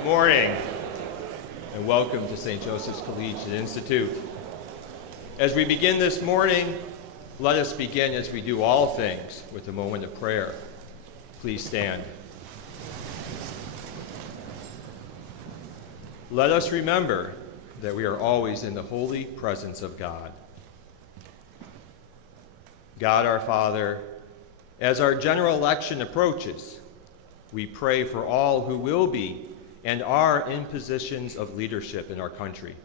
Good morning, and welcome to St. Joseph's Collegiate Institute. As we begin this morning, let us begin, as we do all things, with a moment of prayer. Please stand. Let us remember that we are always in the holy presence of God. God our Father, as our general election approaches, we pray for all who will be and are in positions of leadership in our country.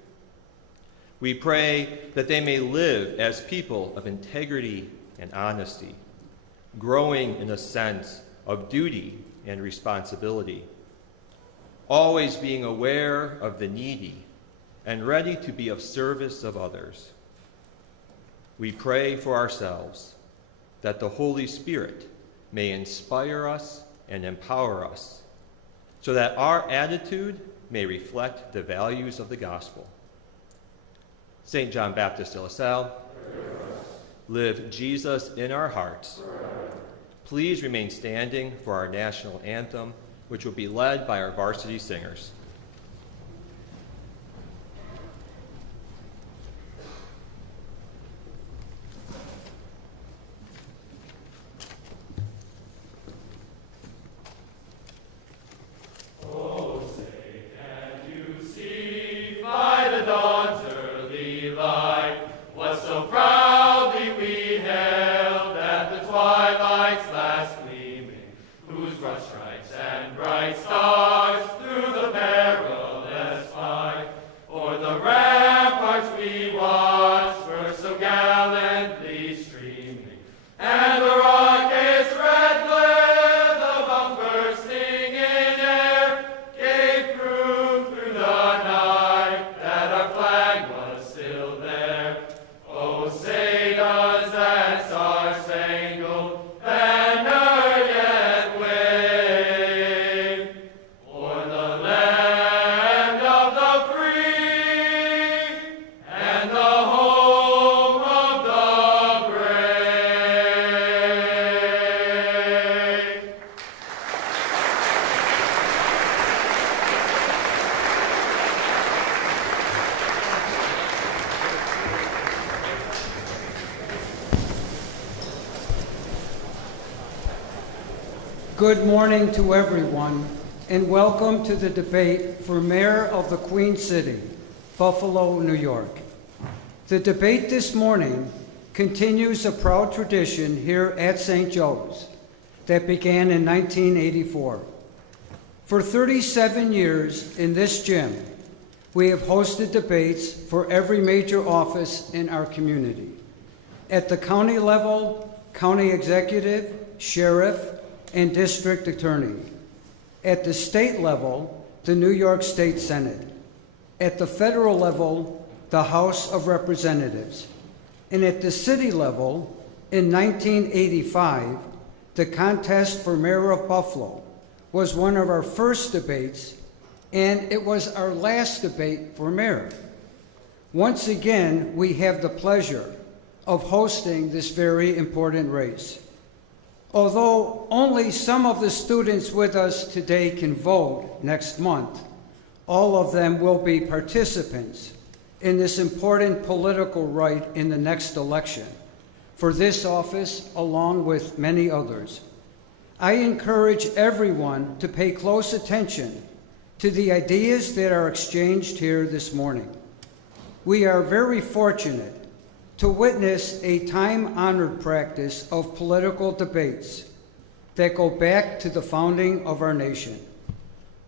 We pray that they may live as people of integrity and honesty, growing in a sense of duty and responsibility, always being aware of the needy and ready to be of service of others. We pray for ourselves that the Holy Spirit may inspire us and empower us so that our attitude may reflect the values of the gospel. St. John Baptist de La Salle, live Jesus in our hearts. Please remain standing for our national anthem, which will be led by our varsity singers. Good morning to everyone, and welcome to the debate for Mayor of the Queen City, Buffalo, New York. The debate this morning continues a proud tradition here at St. Joe's that began in 1984. For 37 years in this gym, we have hosted debates for every major office in our community. At the county level, county executive, sheriff, and district attorney. At the state level, the New York State Senate. At the federal level, the House of Representatives. And at the city level, in 1985, the contest for mayor of Buffalo was one of our first debates, and it was our last debate for mayor. Once again, we have the pleasure of hosting this very important race. Although only some of the students with us today can vote next month, all of them will be participants in this important political right in the next election for this office, along with many others. I encourage everyone to pay close attention to the ideas that are exchanged here this morning. We are very fortunate to witness a time-honored practice of political debates that go back to the founding of our nation.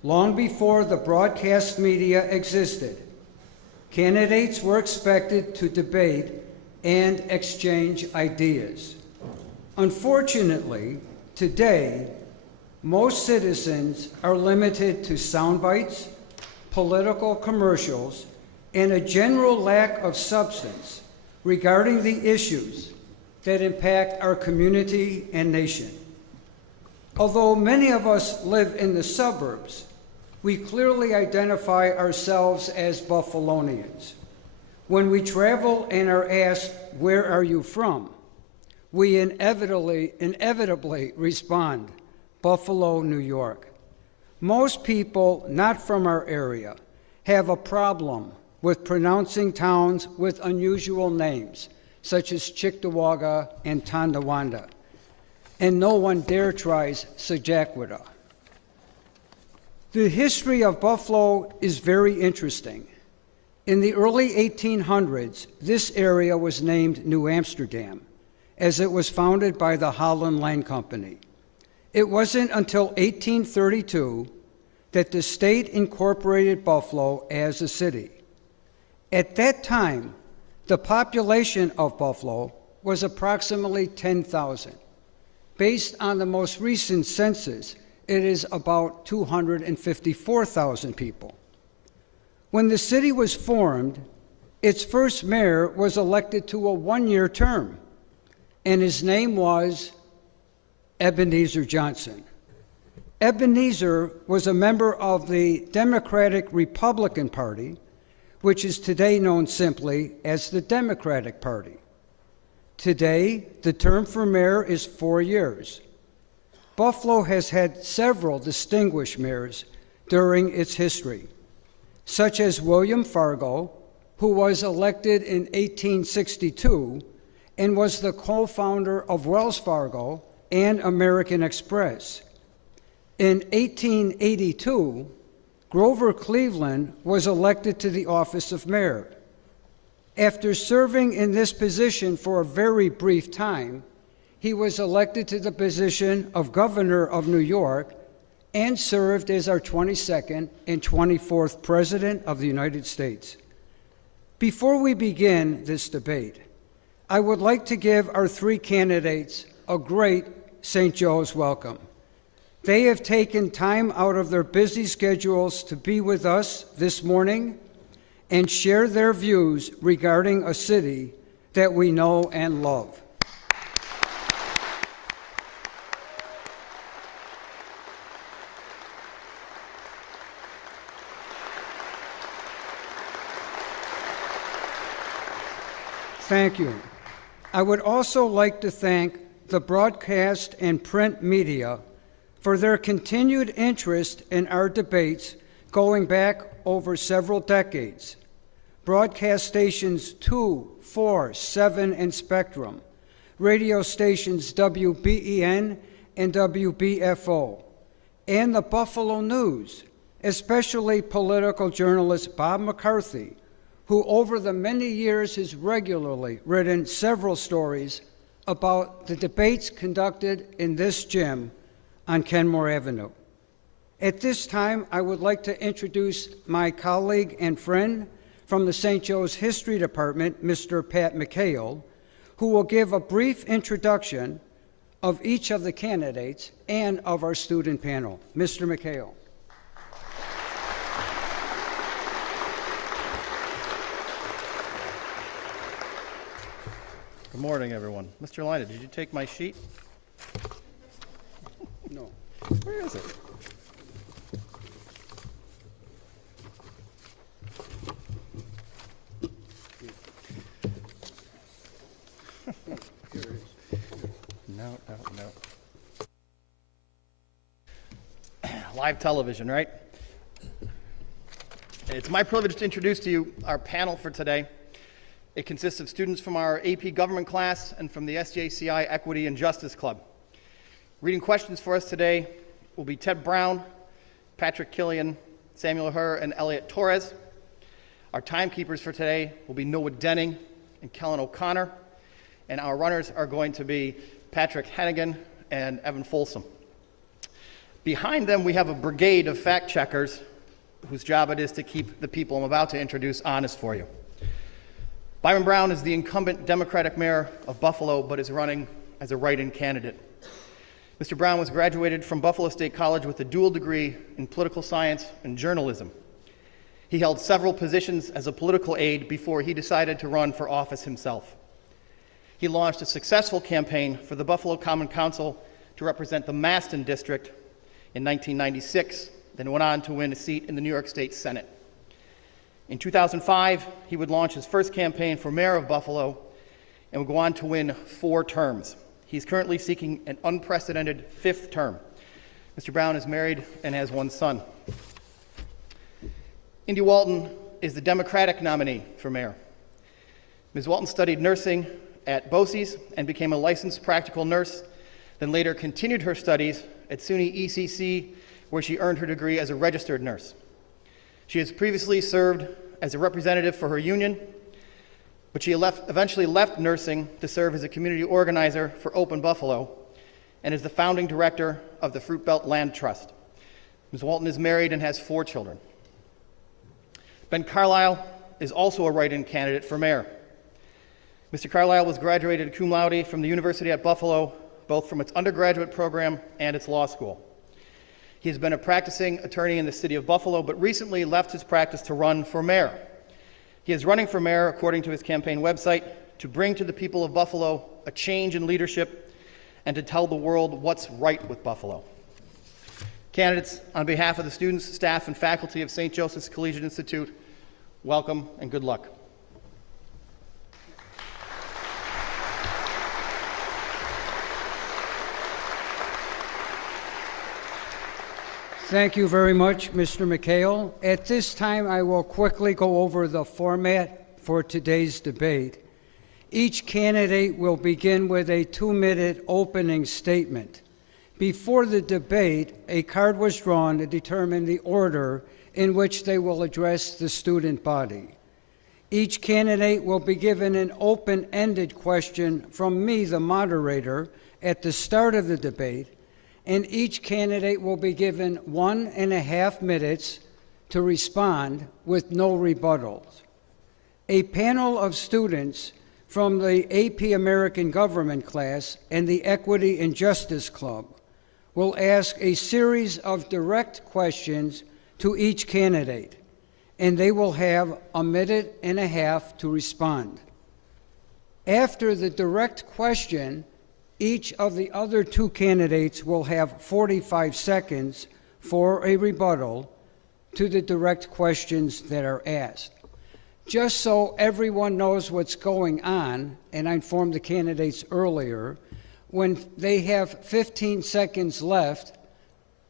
Long before the broadcast media existed, candidates were expected to debate and exchange ideas. Unfortunately, today, most citizens are limited to sound bites, political commercials, and a general lack of substance regarding the issues that impact our community and nation. Although many of us live in the suburbs, we clearly identify ourselves as Buffalonians. When we travel and are asked, "Where are you from?" we inevitably respond, "Buffalo, New York." Most people not from our area have a problem with pronouncing towns with unusual names, such as Cheektowaga and Tonawanda, and no one dare tries Sejaquita. The history of Buffalo is very interesting. In the early 1800s, this area was named New Amsterdam, as it was founded by the Holland Land Company. It wasn't until 1832 that the state incorporated Buffalo as a city. At that time, the population of Buffalo was approximately 10,000. Based on the most recent census, it is about 254,000 people. When the city was formed, its first mayor was elected to a one-year term, and his name was Ebenezer Johnson. Ebenezer was a member of the Democratic Republican Party, which is today known simply as the Democratic Party. Today, the term for mayor is 4 years. Buffalo has had several distinguished mayors during its history, such as William Fargo, who was elected in 1862 and was the co-founder of Wells Fargo and American Express. In 1882, Grover Cleveland was elected to the office of mayor. After serving in this position for a very brief time, he was elected to the position of governor of New York and served as our 22nd and 24th President of the United States. Before we begin this debate, I would like to give our three candidates a great St. Joe's welcome. They have taken time out of their busy schedules to be with us this morning and share their views regarding a city that we know and love. Thank you. I would also like to thank the broadcast and print media for their continued interest in our debates going back over several decades. Broadcast stations 2, 4, 7, and Spectrum, radio stations WBEN and WBFO, and the Buffalo News, especially political journalist Bob McCarthy, who over the many years has regularly written several stories about the debates conducted in this gym on Kenmore Avenue. At this time, I would like to introduce my colleague and friend from the St. Joe's History Department, Mr. Pat McHale, who will give a brief introduction of each of the candidates and of our student panel. Mr. McHale. Good morning, everyone. Mr. Lina, did you take my sheet? No. Where is it? No. Live television, right? It's my privilege to introduce to you our panel for today. It consists of students from our AP Government class and from the SJCI Equity and Justice Club. Reading questions for us today will be Ted Brown, Patrick Killian, Samuel Herr, and Elliot Torres. Our timekeepers for today will be Noah Denning and Kellen O'Connor, and our runners are going to be Patrick Hennigan and Evan Folsom. Behind them, we have a brigade of fact checkers whose job it is to keep the people I'm about to introduce honest for you. Byron Brown is the incumbent Democratic mayor of Buffalo, but is running as a write-in candidate. Mr. Brown was graduated from Buffalo State College with a dual degree in political science and journalism. He held several positions as a political aide before he decided to run for office himself. He launched a successful campaign for the Buffalo Common Council to represent the Maston District in 1996, then went on to win a seat in the New York State Senate. In 2005, he would launch his first campaign for mayor of Buffalo and would go on to win 4 terms. He's currently seeking an unprecedented 5th term. Mr. Brown is married and has one son. India Walton is the Democratic nominee for mayor. Ms. Walton studied nursing at BOCES and became a licensed practical nurse, then later continued her studies at SUNY ECC, where she earned her degree as a registered nurse. She has previously served as a representative for her union, but she eventually left nursing to serve as a community organizer for Open Buffalo and is the founding director of the Fruit Belt Land Trust. Ms. Walton is married and has 4 children. Ben Carlisle is also a write-in candidate for mayor. Mr. Carlisle was graduated cum laude from the University at Buffalo, both from its undergraduate program and its law school. He has been a practicing attorney in the city of Buffalo, but recently left his practice to run for mayor. He is running for mayor, according to his campaign website, to bring to the people of Buffalo a change in leadership and to tell the world what's right with Buffalo. Candidates, on behalf of the students, staff, and faculty of St. Joseph's Collegiate Institute, welcome and good luck. Thank you very much, Mr. McHale. At this time, I will quickly go over the format for today's debate. Each candidate will begin with a 2-minute opening statement. Before the debate, a card was drawn to determine the order in which they will address the student body. Each candidate will be given an open-ended question from me, the moderator, at the start of the debate, and each candidate will be given 1.5 minutes to respond with no rebuttals. A panel of students from the AP American Government class and the Equity and Justice Club will ask a series of direct questions to each candidate, and they will have 1.5 minutes to respond. After the direct question, each of the other 2 candidates will have 45 seconds for a rebuttal to the direct questions that are asked. Just so everyone knows what's going on, and I informed the candidates earlier, when they have 15 seconds left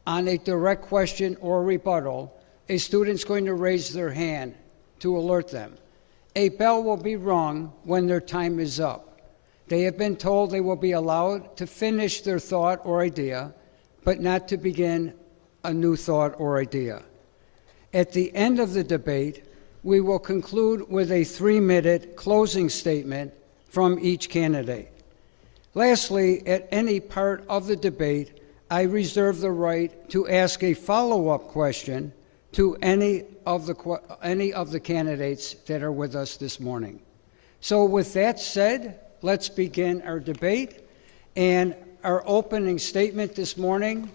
on a direct question or rebuttal, a student's going to raise their hand to alert them. A bell will be rung when their time is up. They have been told they will be allowed to finish their thought or idea, but not to begin a new thought or idea. At the end of the debate, we will conclude with a 3-minute closing statement from each candidate. Lastly, at any part of the debate, I reserve the right to ask a follow-up question to any of the candidates that are with us this morning. So with that said, let's begin our debate. And our opening statement this morning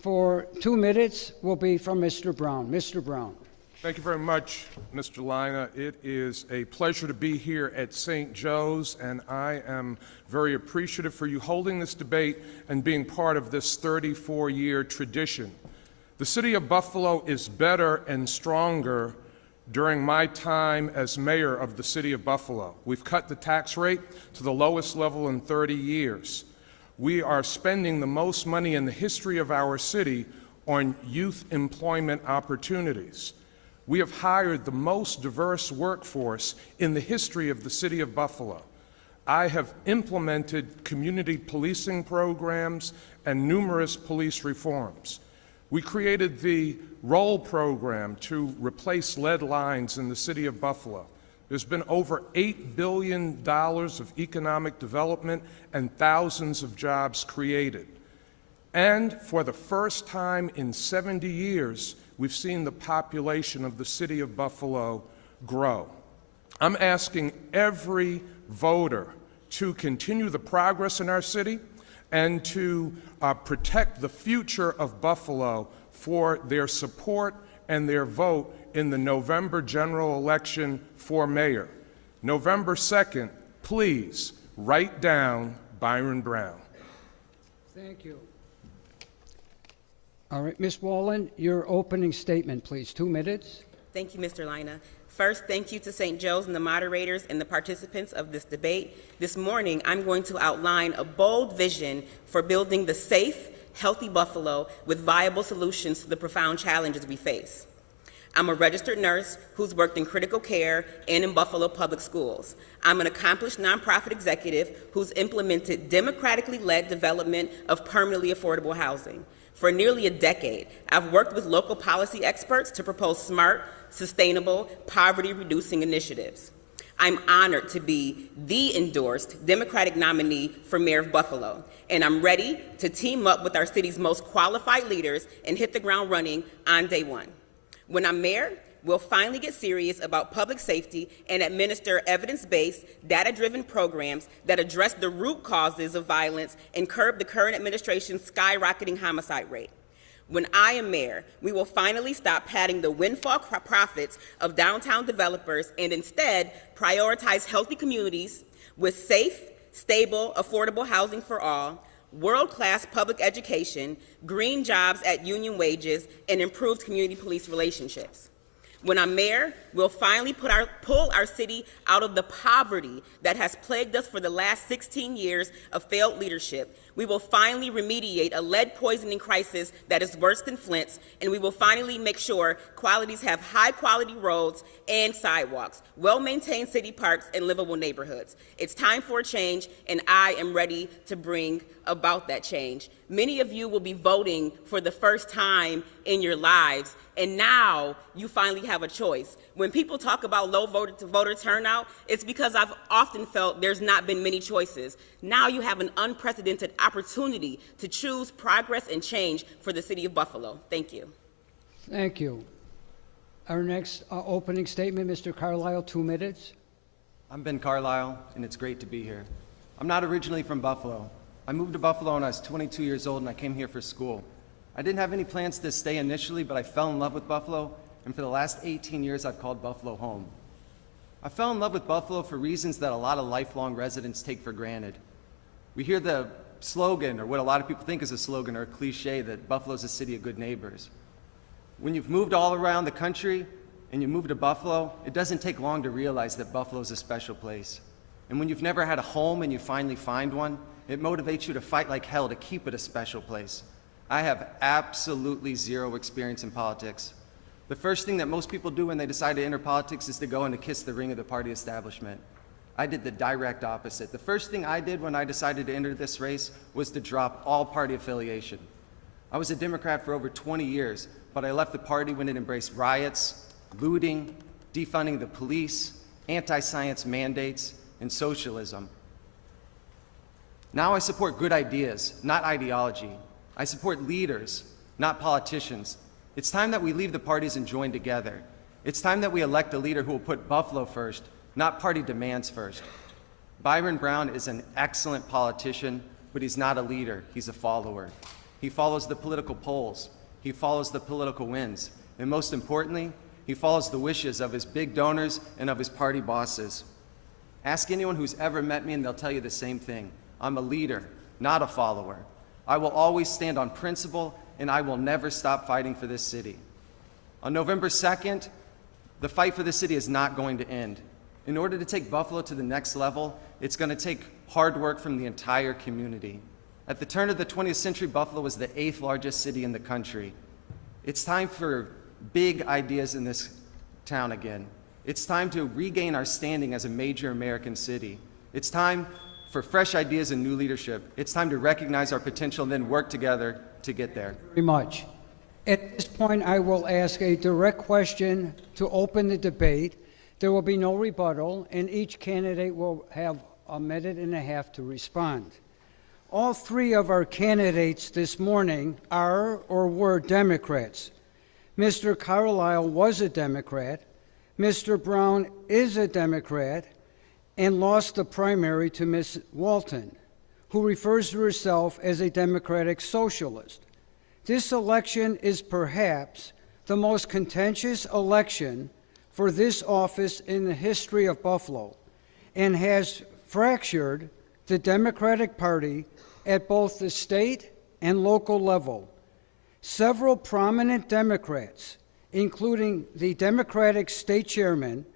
for 2 minutes will be from Mr. Brown. Mr. Brown. Thank you very much, Mr. Lina. It is a pleasure to be here at St. Joe's, and I am very appreciative for you holding this debate and being part of this 34-year tradition. The city of Buffalo is better and stronger during my time as mayor of the city of Buffalo. We've cut the tax rate to the lowest level in 30 years. We are spending the most money in the history of our city on youth employment opportunities. We have hired the most diverse workforce in the history of the city of Buffalo. I have implemented community policing programs and numerous police reforms. We created the roll program to replace lead lines in the city of Buffalo. There's been over $8 billion of economic development and thousands of jobs created. And for the first time in 70 years, we've seen the population of the city of Buffalo grow. I'm asking every voter to continue the progress in our city and to protect the future of Buffalo for their support and their vote in the November general election for mayor. November 2nd, please write down Byron Brown. Thank you. All right, Ms. Wallen, your opening statement, please. 2 minutes. Thank you, Mr. Lina. First, thank you to St. Joe's and the moderators and the participants of this debate. This morning, I'm going to outline a bold vision for building the safe, healthy Buffalo with viable solutions to the profound challenges we face. I'm a registered nurse who's worked in critical care and in Buffalo public schools. I'm an accomplished nonprofit executive who's implemented democratically led development of permanently affordable housing. For nearly a decade, I've worked with local policy experts to propose smart, sustainable, poverty-reducing initiatives. I'm honored to be the endorsed Democratic nominee for Mayor of Buffalo, and I'm ready to team up with our city's most qualified leaders and hit the ground running on day one. When I'm mayor, we'll finally get serious about public safety and administer evidence-based, data-driven programs that address the root causes of violence and curb the current administration's skyrocketing homicide rate. When I am mayor, we will finally stop padding the windfall profits of downtown developers and instead prioritize healthy communities with safe, stable, affordable housing for all, world-class public education, green jobs at union wages, and improved community police relationships. When I'm mayor, we'll finally pull our city out of the poverty that has plagued us for the last 16 years of failed leadership. We will finally remediate a lead poisoning crisis that is worse than Flint's, and we will finally make sure qualities have high-quality roads and sidewalks, well-maintained city parks, and livable neighborhoods. It's time for a change, and I am ready to bring about that change. Many of you will be voting for the first time in your lives, and now you finally have a choice. When people talk about low voter turnout, it's because I've often felt there's not been many choices. Now you have an unprecedented opportunity to choose progress and change for the city of Buffalo. Thank you. Thank you. Our next opening statement, Mr. Carlisle, 2 minutes. I'm Ben Carlisle, and it's great to be here. I'm not originally from Buffalo. I moved to Buffalo when I was 22 years old, and I came here for school. I didn't have any plans to stay initially, but I fell in love with Buffalo, and for the last 18 years, I've called Buffalo home. I fell in love with Buffalo for reasons that a lot of lifelong residents take for granted. We hear the slogan, or what a lot of people think is a slogan or a cliche, that Buffalo's a city of good neighbors. When you've moved all around the country and you move to Buffalo, it doesn't take long to realize that Buffalo's a special place. And when you've never had a home and you finally find one, it motivates you to fight like hell to keep it a special place. I have absolutely zero experience in politics. The first thing that most people do when they decide to enter politics is to go and to kiss the ring of the party establishment. I did the direct opposite. The first thing I did when I decided to enter this race was to drop all party affiliation. I was a Democrat for over 20 years, but I left the party when it embraced riots, looting, defunding the police, anti-science mandates, and socialism. Now I support good ideas, not ideology. I support leaders, not politicians. It's time that we leave the parties and join together. It's time that we elect a leader who will put Buffalo first, not party demands first. Byron Brown is an excellent politician, but he's not a leader, he's a follower. He follows the political polls, he follows the political winds, and most importantly, he follows the wishes of his big donors and of his party bosses. Ask anyone who's ever met me and they'll tell you the same thing. I'm a leader, not a follower. I will always stand on principle, and I will never stop fighting for this city. On November 2nd, the fight for this city is not going to end. In order to take Buffalo to the next level, it's going to take hard work from the entire community. At the turn of the 20th century, Buffalo was the 8th largest city in the country. It's time for big ideas in this town again. It's time to regain our standing as a major American city. It's time for fresh ideas and new leadership. It's time to recognize our potential and then work together to get there. Very much. At this point, I will ask a direct question to open the debate. There will be no rebuttal, and each candidate will have a minute and a half to respond. All three of our candidates this morning are or were Democrats. Mr. Carlisle was a Democrat, Mr. Brown is a Democrat, and lost the primary to Ms. Walton, who refers to herself as a Democratic socialist. This election is perhaps the most contentious election for this office in the history of Buffalo and has fractured the Democratic Party at both the state and local level. Several prominent Democrats, including the Democratic state chairman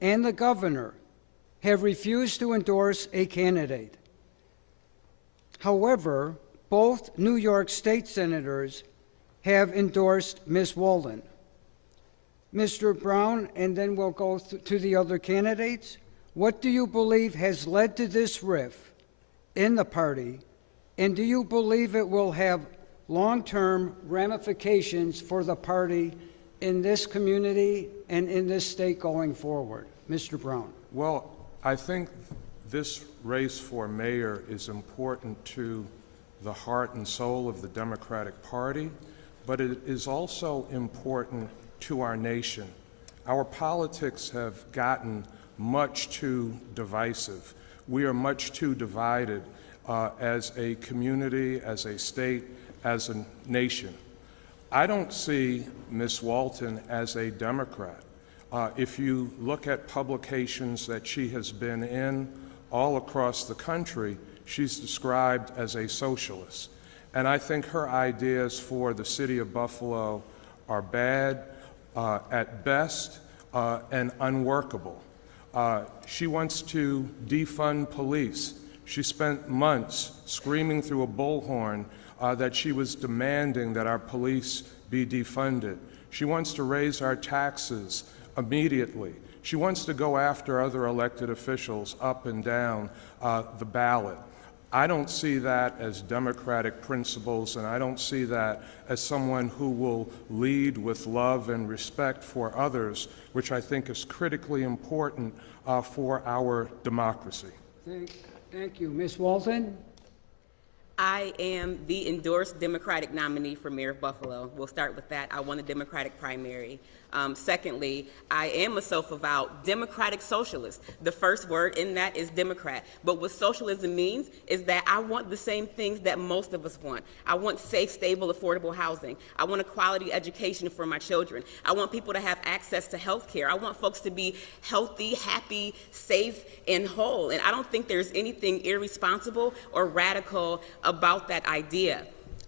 and the governor, have refused to endorse a candidate. However, both New York State senators have endorsed Ms. Walton. Mr. Brown, and then we'll go to the other candidates. What do you believe has led to this rift in the party, and do you believe it will have long-term ramifications for the party in this community and in this state going forward? Mr. Brown. Well, I think this race for mayor is important to the heart and soul of the Democratic Party, but it is also important to our nation. Our politics have gotten much too divisive. We are much too divided as a community, as a state, as a nation. I don't see Ms. Walton as a Democrat. If you look at publications that she has been in all across the country, she's described as a socialist. And I think her ideas for the city of Buffalo are bad at best and unworkable. She wants to defund police. She spent months screaming through a bullhorn that she was demanding that our police be defunded. She wants to raise our taxes immediately. She wants to go after other elected officials up and down the ballot. I don't see that as democratic principles, and I don't see that as someone who will lead with love and respect for others, which I think is critically important for our democracy. Thank you. Ms. Walton? I am the endorsed Democratic nominee for mayor of Buffalo. We'll start with that. I won the Democratic primary. Secondly, I am a self-avowed democratic socialist. The first word in that is Democrat. But what socialism means is that I want the same things that most of us want. I want safe, stable, affordable housing. I want a quality education for my children. I want people to have access to health care. I want folks to be healthy, happy, safe, and whole. And I don't think there's anything irresponsible or radical about that idea.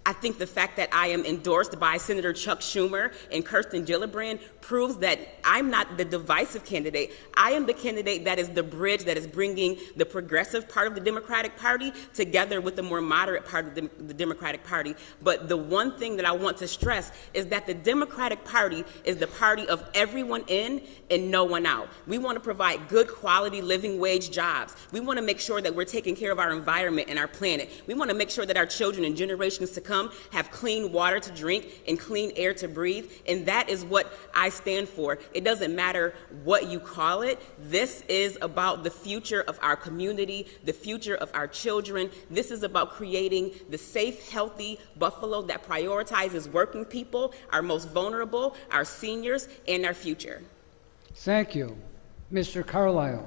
I think the fact that I am endorsed by Senator Chuck Schumer and Kirsten Gillibrand proves that I'm not the divisive candidate. I am the candidate that is the bridge that is bringing the progressive part of the Democratic Party together with the more moderate part of the Democratic Party. But the one thing that I want to stress is that the Democratic Party is the party of everyone in and no one out. We want to provide good quality living wage jobs. We want to make sure that we're taking care of our environment and our planet. We want to make sure that our children and generations to come have clean water to drink and clean air to breathe. And that is what I stand for. It doesn't matter what you call it. This is about the future of our community, the future of our children. This is about creating the safe, healthy Buffalo that prioritizes working people, our most vulnerable, our seniors, and our future. Thank you. Mr. Carlisle.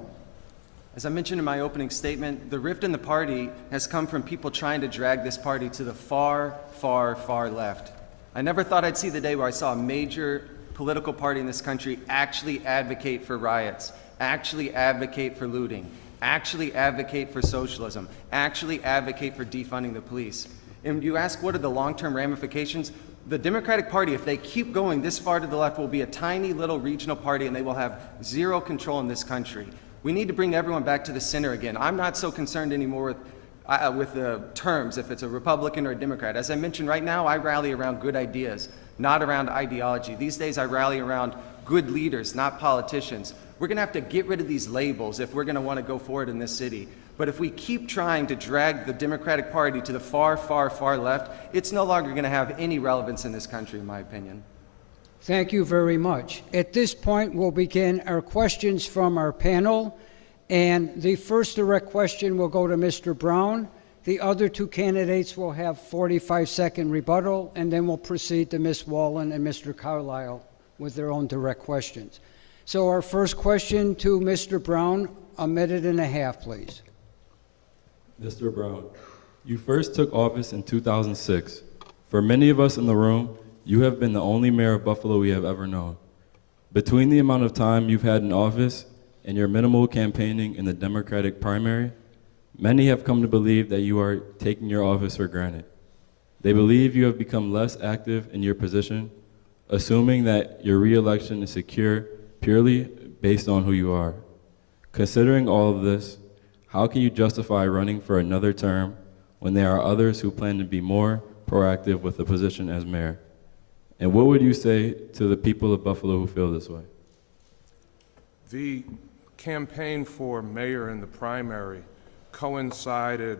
As I mentioned in my opening statement, the rift in the party has come from people trying to drag this party to the far, far, far left. I never thought I'd see the day where I saw a major political party in this country actually advocate for riots, actually advocate for looting, actually advocate for socialism, actually advocate for defunding the police. And you ask what are the long-term ramifications? The Democratic Party, if they keep going this far to the left, will be a tiny little regional party and they will have zero control in this country. We need to bring everyone back to the center again. I'm not so concerned anymore with the terms, if it's a Republican or a Democrat. As I mentioned, right now I rally around good ideas, not around ideology. These days I rally around good leaders, not politicians. We're going to have to get rid of these labels if we're going to want to go forward in this city. But if we keep trying to drag the Democratic Party to the far, far, far left, it's no longer going to have any relevance in this country, in my opinion. Thank you very much. At this point, we'll begin our questions from our panel. And the first direct question will go to Mr. Brown. The other two candidates will have 45-second rebuttal, and then we'll proceed to Ms. Wallen and Mr. Carlisle with their own direct questions. So our first question to Mr. Brown, 1.5 minutes, please. Mr. Brown, you first took office in 2006. For many of us in the room, you have been the only mayor of Buffalo we have ever known. Between the amount of time you've had in office and your minimal campaigning in the Democratic primary, many have come to believe that you are taking your office for granted. They believe you have become less active in your position, assuming that your re-election is secure purely based on who you are. Considering all of this, how can you justify running for another term when there are others who plan to be more proactive with the position as mayor? And what would you say to the people of Buffalo who feel this way? The campaign for mayor in the primary coincided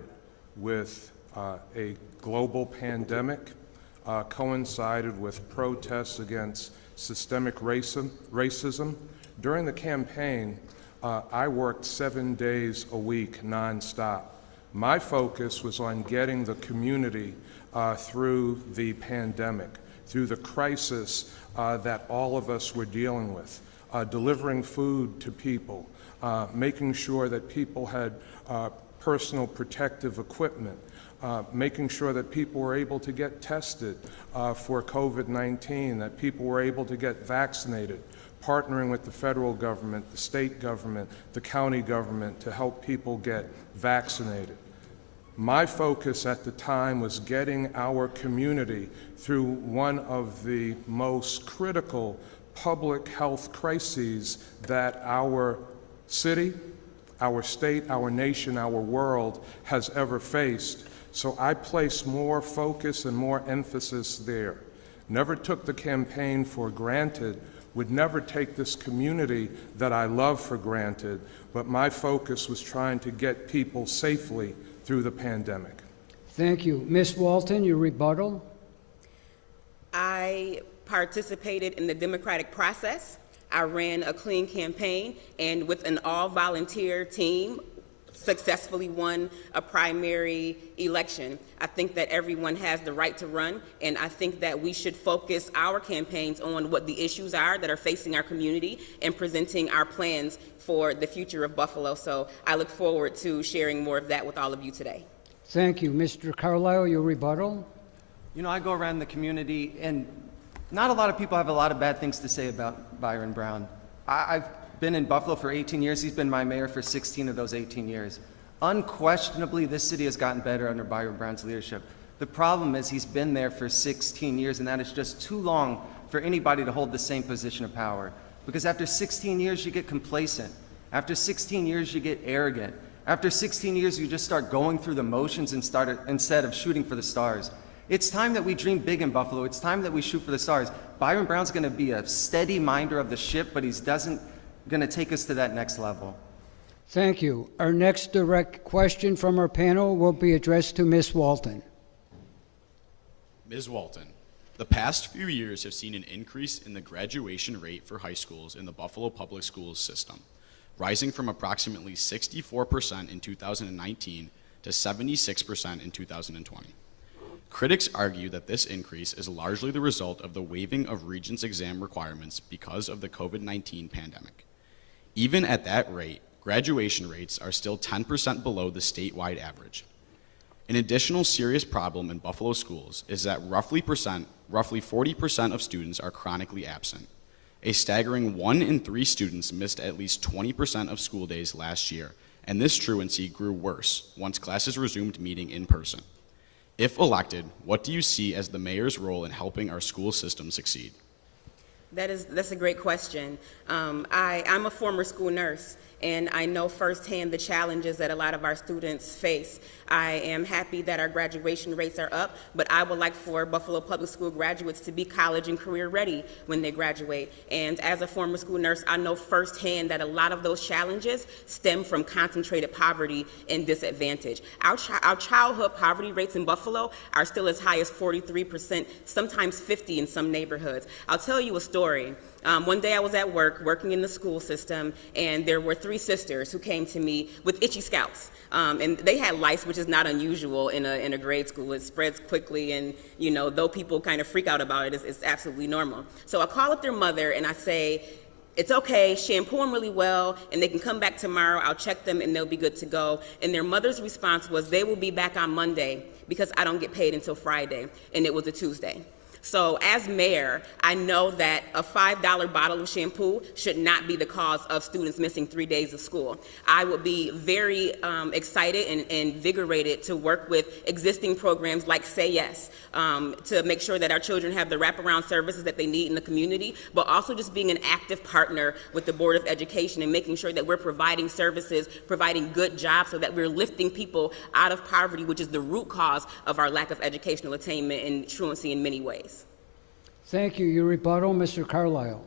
with a global pandemic, coincided with protests against systemic racism. During the campaign, I worked 7 days a week nonstop. My focus was on getting the community through the pandemic, through the crisis that all of us were dealing with, delivering food to people, making sure that people had personal protective equipment, making sure that people were able to get tested for COVID-19, that people were able to get vaccinated, partnering with the federal government, the state government, the county government to help people get vaccinated. My focus at the time was getting our community through one of the most critical public health crises that our city, our state, our nation, our world has ever faced. So I placed more focus and more emphasis there. Never took the campaign for granted, would never take this community that I love for granted, but my focus was trying to get people safely through the pandemic. Thank you. Ms. Walton, your rebuttal? I participated in the democratic process. I ran a clean campaign, and with an all-volunteer team, successfully won a primary election. I think that everyone has the right to run, and I think that we should focus our campaigns on what the issues are that are facing our community and presenting our plans for the future of Buffalo. So I look forward to sharing more of that with all of you today. Thank you. Mr. Carlisle, your rebuttal? You know, I go around the community, and not a lot of people have a lot of bad things to say about Byron Brown. I've been in Buffalo for 18 years. He's been my mayor for 16 of those 18 years. Unquestionably, this city has gotten better under Byron Brown's leadership. The problem is he's been there for 16 years, and that is just too long for anybody to hold the same position of power. Because after 16 years, you get complacent. After 16 years, you get arrogant. After 16 years, you just start going through the motions instead of shooting for the stars. It's time that we dream big in Buffalo. It's time that we shoot for the stars. Byron Brown's going to be a steady minder of the ship, but he's going to take us to that next level. Thank you. Our next direct question from our panel will be addressed to Ms. Walton. Ms. Walton, the past few years have seen an increase in the graduation rate for high schools in the Buffalo Public Schools system, rising from approximately 64% in 2019 to 76% in 2020. Critics argue that this increase is largely the result of the waiving of Regents exam requirements because of the COVID-19 pandemic. Even at that rate, graduation rates are still 10% below the statewide average. An additional serious problem in Buffalo schools is that roughly 40% of students are chronically absent. A staggering 1 in 3 students missed at least 20% of school days last year, and this truancy grew worse once classes resumed meeting in person. If elected, what do you see as the mayor's role in helping our school system succeed? That's a great question. I'm a former school nurse, and I know firsthand the challenges that a lot of our students face. I am happy that our graduation rates are up, but I would like for Buffalo Public School graduates to be college and career ready when they graduate. And as a former school nurse, I know firsthand that a lot of those challenges stem from concentrated poverty and disadvantage. Our childhood poverty rates in Buffalo are still as high as 43%, sometimes 50% in some neighborhoods. I'll tell you a story. One day I was at work, working in the school system, and there were 3 sisters who came to me with itchy scalps. And they had lice, which is not unusual in a grade school. It spreads quickly, and though people kind of freak out about it, it's absolutely normal. So I call up their mother and I say, it's okay, shampoo them really well, and they can come back tomorrow. I'll check them and they'll be good to go. And their mother's response was, they will be back on Monday because I don't get paid until Friday, and it was a Tuesday. So as mayor, I know that a $5 bottle of shampoo should not be the cause of students missing 3 days of school. I would be very excited and invigorated to work with existing programs like Say Yes, to make sure that our children have the wraparound services that they need in the community, but also just being an active partner with the Board of Education and making sure that we're providing services, providing good jobs so that we're lifting people out of poverty, which is the root cause of our lack of educational attainment and truancy in many ways. Thank you. Your rebuttal, Mr. Carlisle.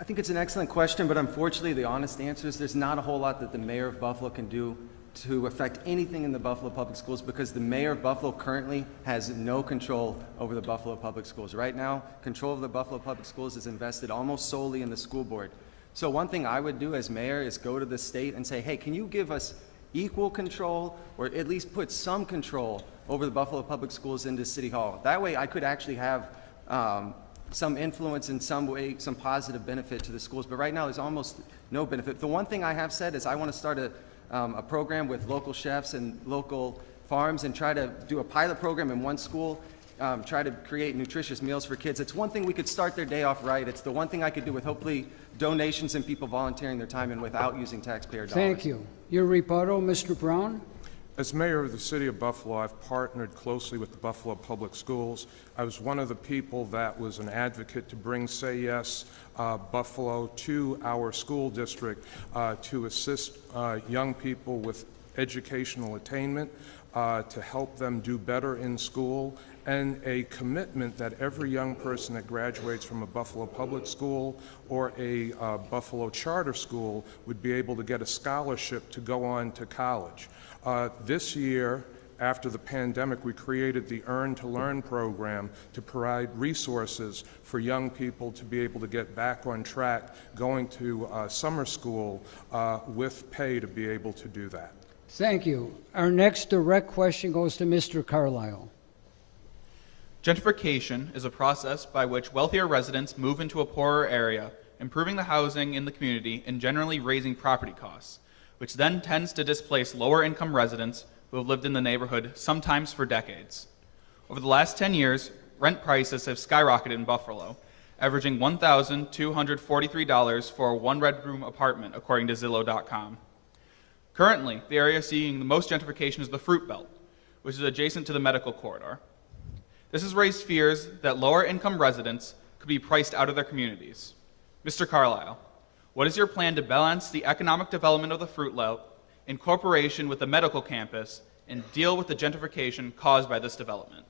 I think it's an excellent question, but unfortunately the honest answer is there's not a whole lot that the mayor of Buffalo can do to affect anything in the Buffalo Public Schools, because the mayor of Buffalo currently has no control over the Buffalo Public Schools. Right now, control of the Buffalo Public Schools is invested almost solely in the school board. So one thing I would do as mayor is go to the state and say, hey, can you give us equal control, or at least put some control over the Buffalo Public Schools into City Hall? That way I could actually have some influence in some way, some positive benefit to the schools. But right now there's almost no benefit. The one thing I have said is I want to start a program with local chefs and local farms and try to do a pilot program in one school, try to create nutritious meals for kids. It's one thing we could start their day off right. It's the one thing I could do with hopefully donations and people volunteering their time and without using taxpayer dollars. Thank you. Your rebuttal, Mr. Brown. As mayor of the city of Buffalo, I've partnered closely with the Buffalo Public Schools. I was one of the people that was an advocate to bring Say Yes Buffalo to our school district to assist young people with educational attainment, to help them do better in school, and a commitment that every young person that graduates from a Buffalo public school or a Buffalo charter school would be able to get a scholarship to go on to college. This year, after the pandemic, we created the Earn to Learn program to provide resources for young people to be able to get back on track going to summer school with pay to be able to do that. Thank you. Our next direct question goes to Mr. Carlisle. Gentrification is a process by which wealthier residents move into a poorer area, improving the housing in the community and generally raising property costs, which then tends to displace lower-income residents who have lived in the neighborhood sometimes for decades. Over the last 10 years, rent prices have skyrocketed in Buffalo, averaging $1,243 for a one-bedroom apartment, according to Zillow.com. Currently, the area seeing the most gentrification is the Fruit Belt, which is adjacent to the medical corridor. This has raised fears that lower-income residents could be priced out of their communities. Mr. Carlisle, what is your plan to balance the economic development of the Fruit Belt in cooperation with the medical campus and deal with the gentrification caused by this development?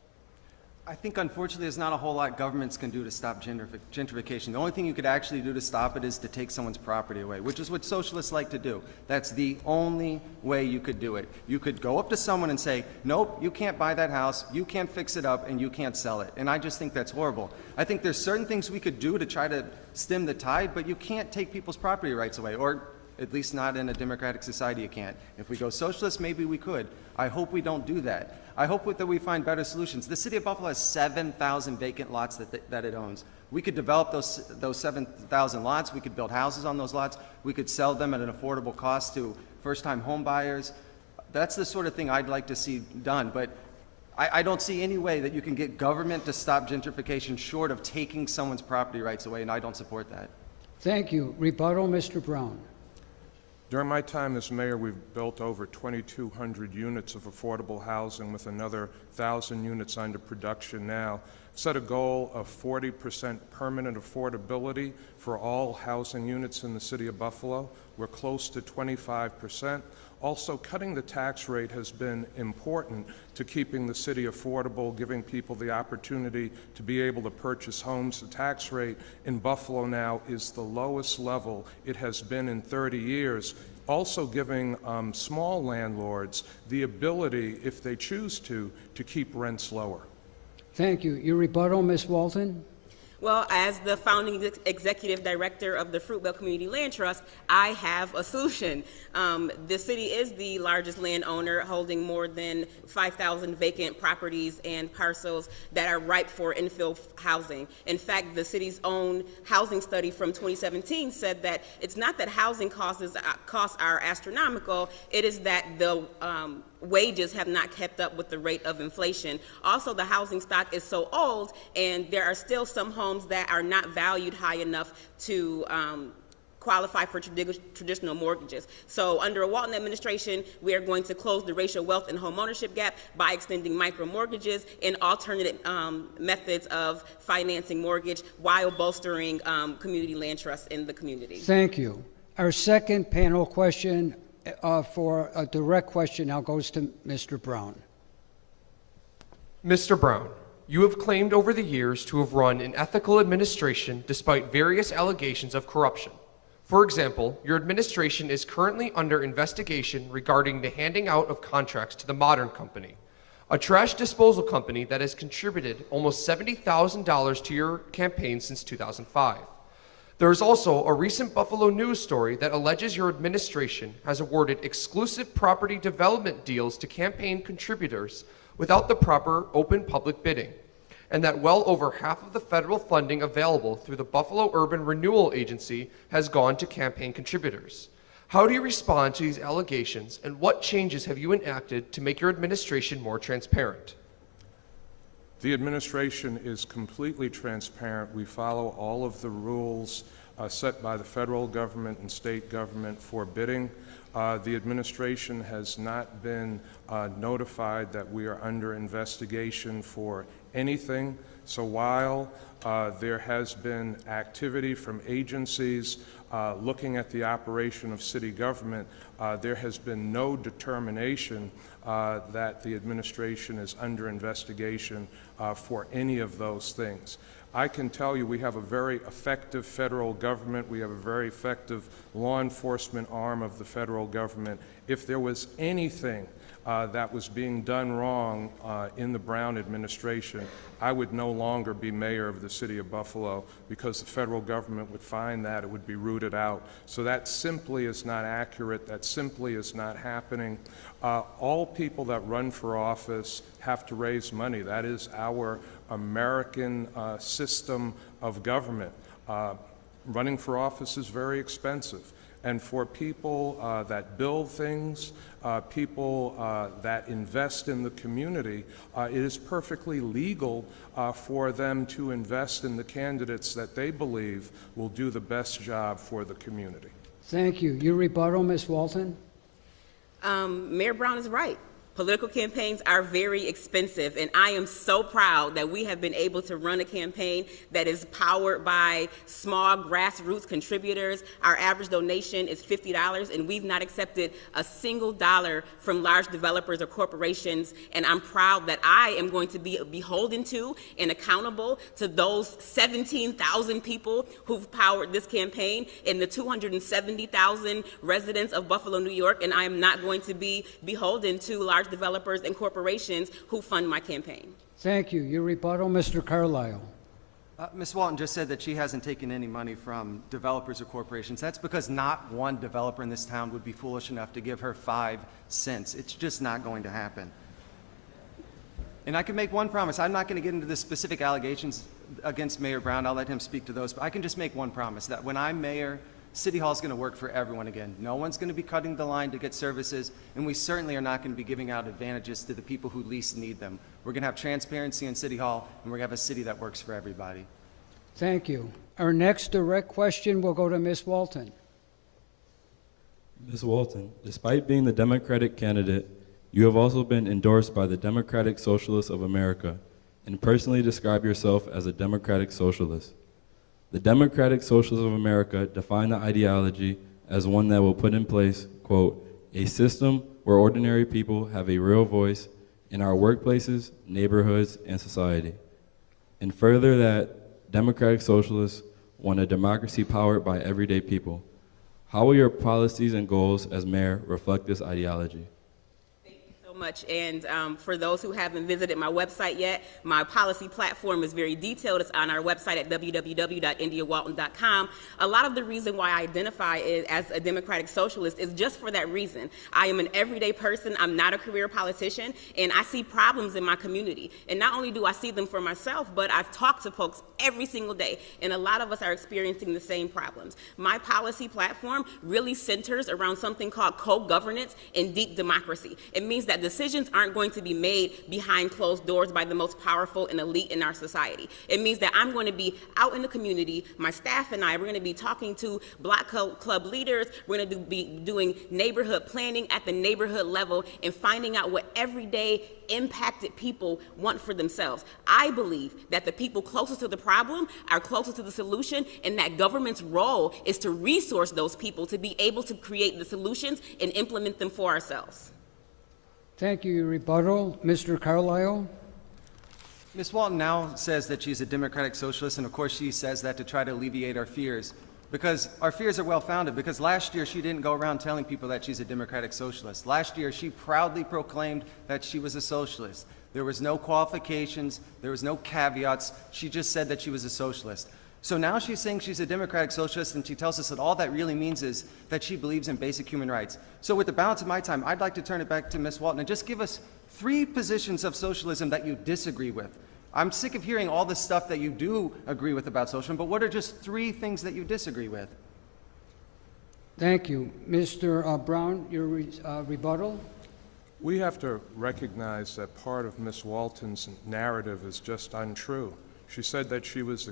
I think, unfortunately, there's not a whole lot governments can do to stop gentrification. The only thing you could actually do to stop it is to take someone's property away, which is what socialists like to do. That's the only way you could do it. You could go up to someone and say, nope, you can't buy that house, you can't fix it up, and you can't sell it. And I just think that's horrible. I think there's certain things we could do to try to stem the tide, but you can't take people's property rights away, or at least not in a democratic society you can't. If we go socialist, maybe we could. I hope we don't do that. I hope that we find better solutions. The city of Buffalo has 7,000 vacant lots that it owns. We could develop those 7,000 lots. We could build houses on those lots. We could sell them at an affordable cost to first-time home buyers. That's the sort of thing I'd like to see done. But I don't see any way that you can get government to stop gentrification short of taking someone's property rights away, and I don't support that. Thank you. Rebuttal, Mr. Brown. During my time as mayor, we've built over 2,200 units of affordable housing with another 1,000 units under production now. Set a goal of 40% permanent affordability for all housing units in the city of Buffalo. We're close to 25%. Also, cutting the tax rate has been important to keeping the city affordable, giving people the opportunity to be able to purchase homes. The tax rate in Buffalo now is the lowest level it has been in 30 years. Also giving small landlords the ability, if they choose to keep rents lower. Thank you. Your rebuttal, Ms. Walton. Well, as the founding executive director of the Fruit Belt Community Land Trust, I have a solution. The city is the largest landowner, holding more than 5,000 vacant properties and parcels that are ripe for infill housing. In fact, the city's own housing study from 2017 said that it's not that housing costs are astronomical, it is that the wages have not kept up with the rate of inflation. Also, the housing stock is so old, and there are still some homes that are not valued high enough to qualify for traditional mortgages. So under a Walton administration, we are going to close the racial wealth and home ownership gap by extending micro mortgages and alternative methods of financing mortgage while bolstering community land trusts in the community. Thank you. Our second panel question for a direct question now goes to Mr. Brown. Mr. Brown, you have claimed over the years to have run an ethical administration despite various allegations of corruption. For example, your administration is currently under investigation regarding the handing out of contracts to the Modern Company, a trash disposal company that has contributed almost $70,000 to your campaign since 2005. There is also a recent Buffalo News story that alleges your administration has awarded exclusive property development deals to campaign contributors without the proper open public bidding, and that well over half of the federal funding available through the Buffalo Urban Renewal Agency has gone to campaign contributors. How do you respond to these allegations, and what changes have you enacted to make your administration more transparent? The administration is completely transparent. We follow all of the rules set by the federal government and state government for bidding. The administration has not been notified that we are under investigation for anything. So while there has been activity from agencies looking at the operation of city government, there has been no determination that the administration is under investigation for any of those things. I can tell you we have a very effective federal government. We have a very effective law enforcement arm of the federal government. If there was anything that was being done wrong in the Brown administration, I would no longer be mayor of the city of Buffalo, because the federal government would find that it would be rooted out. So that simply is not accurate. That simply is not happening. All people that run for office have to raise money. That is our American system of government. Running for office is very expensive. And for people that build things, people that invest in the community, it is perfectly legal for them to invest in the candidates that they believe will do the best job for the community. Thank you. Your rebuttal, Ms. Walton? Mayor Brown is right. Political campaigns are very expensive, and I am so proud that we have been able to run a campaign that is powered by small grassroots contributors. Our average donation is $50, and we've not accepted a single dollar from large developers or corporations, and I'm proud that I am going to be beholden to and accountable to those 17,000 people who've powered this campaign and the 270,000 residents of Buffalo, New York, and I am not going to be beholden to large developers and corporations who fund my campaign. Thank you. Your rebuttal, Mr. Carlisle. Ms. Walton just said that she hasn't taken any money from developers or corporations. That's because not one developer in this town would be foolish enough to give her 5 cents. It's just not going to happen. And I can make one promise. I'm not going to get into the specific allegations against Mayor Brown. I'll let him speak to those. But I can just make one promise, that when I'm mayor, City Hall is going to work for everyone again. No one's going to be cutting the line to get services, and we certainly are not going to be giving out advantages to the people who least need them. We're going to have transparency in City Hall, and we're going to have a city that works for everybody. Thank you. Our next direct question will go to Ms. Walton. Ms. Walton, despite being the Democratic candidate, you have also been endorsed by the Democratic Socialists of America and personally describe yourself as a democratic socialist. The Democratic Socialists of America define the ideology as one that will put in place, quote, a system where ordinary people have a real voice in our workplaces, neighborhoods, and society. And further, that Democratic Socialists want a democracy powered by everyday people. How will your policies and goals as mayor reflect this ideology? Much. And for those who haven't visited my website yet, my policy platform is very detailed. It's on our website at www.indiawalton.com. A lot of the reason why I identify as a democratic socialist is just for that reason. I am an everyday person. I'm not a career politician, and I see problems in my community. And not only do I see them for myself, but I've talked to folks every single day, and a lot of us are experiencing the same problems. My policy platform really centers around something called co-governance and deep democracy. It means that decisions aren't going to be made behind closed doors by the most powerful and elite in our society. It means that I'm going to be out in the community, my staff and I, we're going to be talking to Block Club leaders, we're going to be doing neighborhood planning at the neighborhood level and finding out what everyday impacted people want for themselves. I believe that the people closest to the problem are closest to the solution, and that government's role is to resource those people to be able to create the solutions and implement them for ourselves. Thank you. Your rebuttal, Mr. Carlisle. Ms. Walton now says that she's a democratic socialist, and of course she says that to try to alleviate our fears. Because our fears are well-founded, because last year she didn't go around telling people that she's a democratic socialist. Last year she proudly proclaimed that she was a socialist. There was no qualifications, there was no caveats, she just said that she was a socialist. So now she's saying she's a democratic socialist, and she tells us that all that really means is that she believes in basic human rights. So with the balance of my time, I'd like to turn it back to Ms. Walton and just give us 3 positions of socialism that you disagree with. I'm sick of hearing all the stuff that you do agree with about socialism, but what are just 3 things that you disagree with? Thank you. Mr. Brown, your rebuttal. We have to recognize that part of Ms. Walton's narrative is just untrue. She said that she was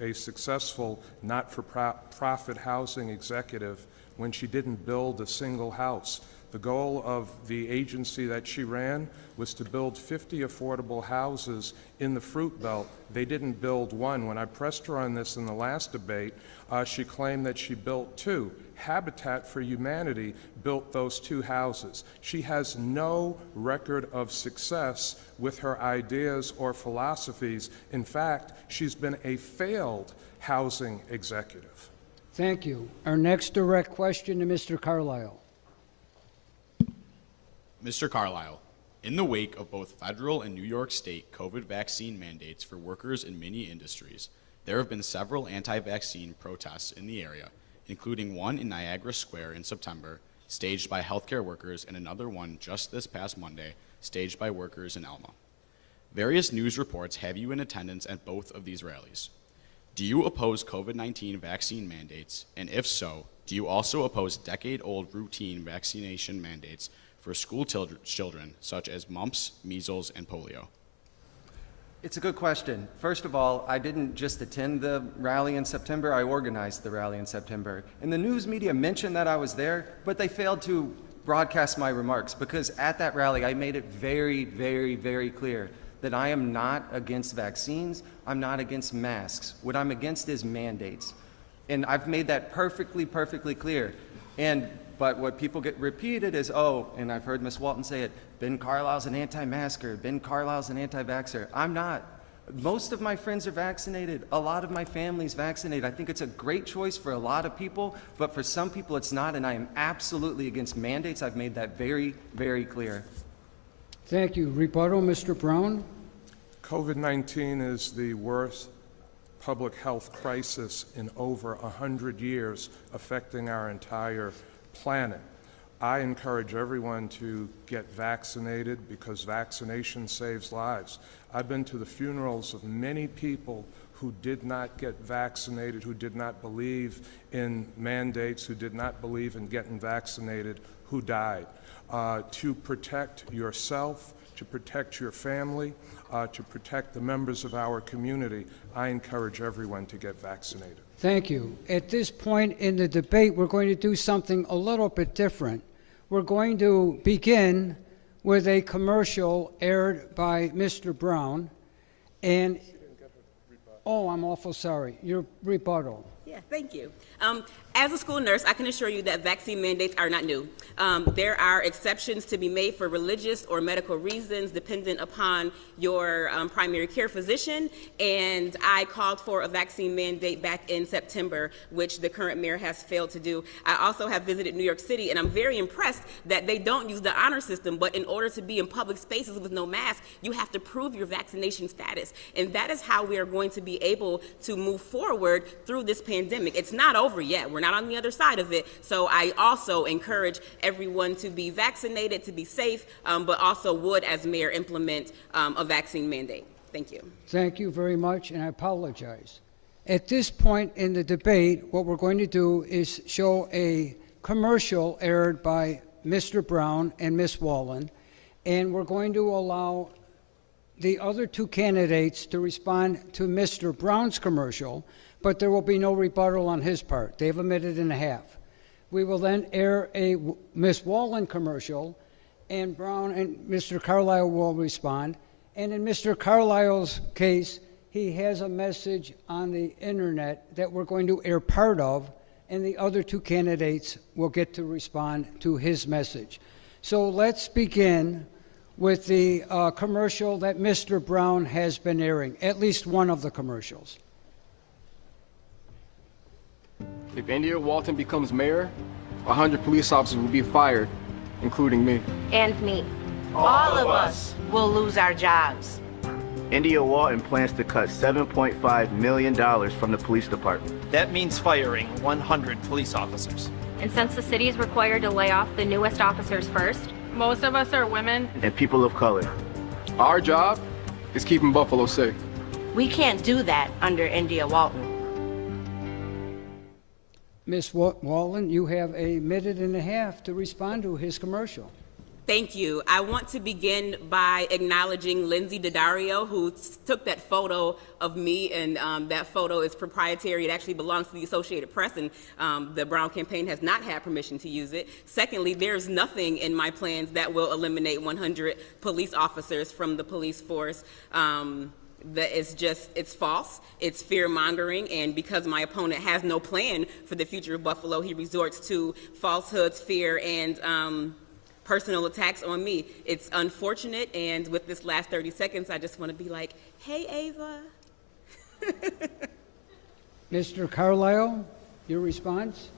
a successful not-for-profit housing executive when she didn't build a single house. The goal of the agency that she ran was to build 50 affordable houses in the Fruit Belt. They didn't build one. When I pressed her on this in the last debate, she claimed that she built 2. Habitat for Humanity built those 2 houses. She has no record of success with her ideas or philosophies. In fact, she's been a failed housing executive. Thank you. Our next direct question to Mr. Carlisle. Mr. Carlisle, in the wake of both federal and New York State COVID vaccine mandates for workers in many industries, there have been several anti-vaccine protests in the area, including one in Niagara Square in September, staged by healthcare workers, and another one just this past Monday, staged by workers in Elma. Various news reports have you in attendance at both of these rallies. Do you oppose COVID-19 vaccine mandates? And if so, do you also oppose decade-old routine vaccination mandates for school children, such as mumps, measles, and polio? It's a good question. First of all, I didn't just attend the rally in September, I organized the rally in September. And the news media mentioned that I was there, but they failed to broadcast my remarks, because at that rally I made it very, very, very clear that I am not against vaccines, I'm not against masks. What I'm against is mandates. And I've made that perfectly, perfectly clear. But what people get repeated is, oh, and I've heard Ms. Walton say it, Ben Carlisle's an anti-masker, Ben Carlisle's an anti-vaxxer. I'm not. Most of my friends are vaccinated. A lot of my family's vaccinated. I think it's a great choice for a lot of people, but for some people it's not, and I am absolutely against mandates. I've made that very, very clear. Thank you. Rebuttal, Mr. Brown. COVID-19 is the worst public health crisis in over 100 years, affecting our entire planet. I encourage everyone to get vaccinated because vaccination saves lives. I've been to the funerals of many people who did not get vaccinated, who did not believe in mandates, who did not believe in getting vaccinated, who died. To protect yourself, to protect your family, to protect the members of our community, I encourage everyone to get vaccinated. Thank you. At this point in the debate, we're going to do something a little bit different. We're going to begin with a commercial aired by Mr. Brown. And, oh, I'm awful sorry. Your rebuttal. Yeah, thank you. As a school nurse, I can assure you that vaccine mandates are not new. There are exceptions to be made for religious or medical reasons dependent upon your primary care physician, and I called for a vaccine mandate back in September, which the current mayor has failed to do. I also have visited New York City, and I'm very impressed that they don't use the honor system, but in order to be in public spaces with no mask, you have to prove your vaccination status, and that is how we are going to be able to move forward through this pandemic. It's not over yet. We're not on the other side of it, so I also encourage everyone to be vaccinated, to be safe, but also would, as mayor, implement a vaccine mandate. Thank you. Thank you very much, and I apologize. At this point in the debate, what we're going to do is show a commercial aired by Mr. Brown and Ms. Wallen, and we're going to allow the other two candidates to respond to Mr. Brown's commercial, but there will be no rebuttal on his part. They have a minute and a half. We will then air a Ms. Walton commercial, and Brown and Mr. Carlisle will respond. And in Mr. Carlisle's case, he has a message on the internet that we're going to air part of, and the other two candidates will get to respond to his message. So let's begin with the commercial that Mr. Brown has been airing, at least one of the commercials. If India Walton becomes mayor, 100 police officers will be fired, including me. And me. All of us will lose our jobs. India Walton plans to cut $7.5 million from the police department. That means firing 100 police officers. And since the city is required to lay off the newest officers first, most of us are women and people of color. Our job is keeping Buffalo safe. We can't do that under India Walton. Ms. Walton, you have a minute and a half to respond to his commercial. Thank you. I want to begin by acknowledging Lindsay Daddario, who took that photo of me, and that photo is proprietary. It actually belongs to the Associated Press, and the Brown campaign has not had permission to use it. Secondly, there's nothing in my plans that will eliminate 100 police officers from the police force. It's false, it's fear-mongering, and because my opponent has no plan for the future of Buffalo, he resorts to falsehoods, fear, and personal attacks on me. It's unfortunate, and with this last 30 seconds, I just want to be like, hey, Ava. Mr. Carlisle, your response?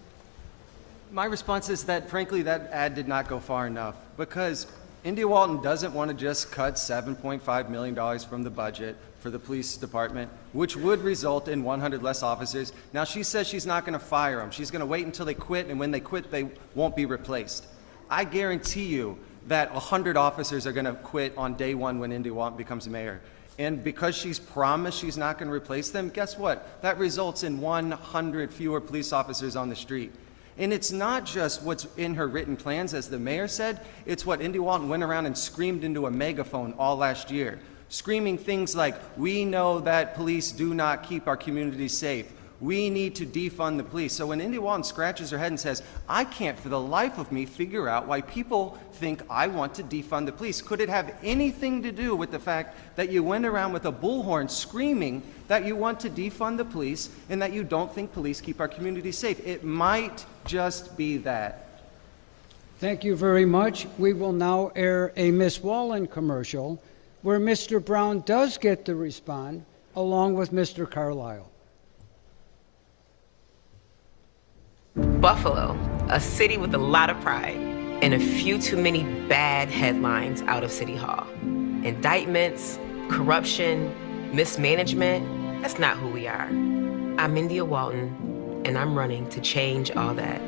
My response is that, frankly, that ad did not go far enough, because India Walton doesn't want to just cut $7.5 million from the budget for the police department, which would result in 100 less officers. Now, she says she's not going to fire them. She's going to wait until they quit, and when they quit, they won't be replaced. I guarantee you that 100 officers are going to quit on day one when India Walton becomes mayor. And because she's promised she's not going to replace them, guess what? That results in 100 fewer police officers on the street. And it's not just what's in her written plans, as the mayor said, it's what India Walton went around and screamed into a megaphone all last year, screaming things like, we know that police do not keep our communities safe. We need to defund the police. So when India Walton scratches her head and says, I can't for the life of me figure out why people think I want to defund the police, could it have anything to do with the fact that you went around with a bullhorn screaming that you want to defund the police and that you don't think police keep our communities safe? It might just be that. Thank you very much. We will now air a Miss Walton commercial where Mr. Brown does get to respond along with Mr. Carlisle. Buffalo, a city with a lot of pride and a few too many bad headlines out of City Hall. Indictments, corruption, mismanagement, that's not who we are. I'm India Walton, and I'm running to change all that.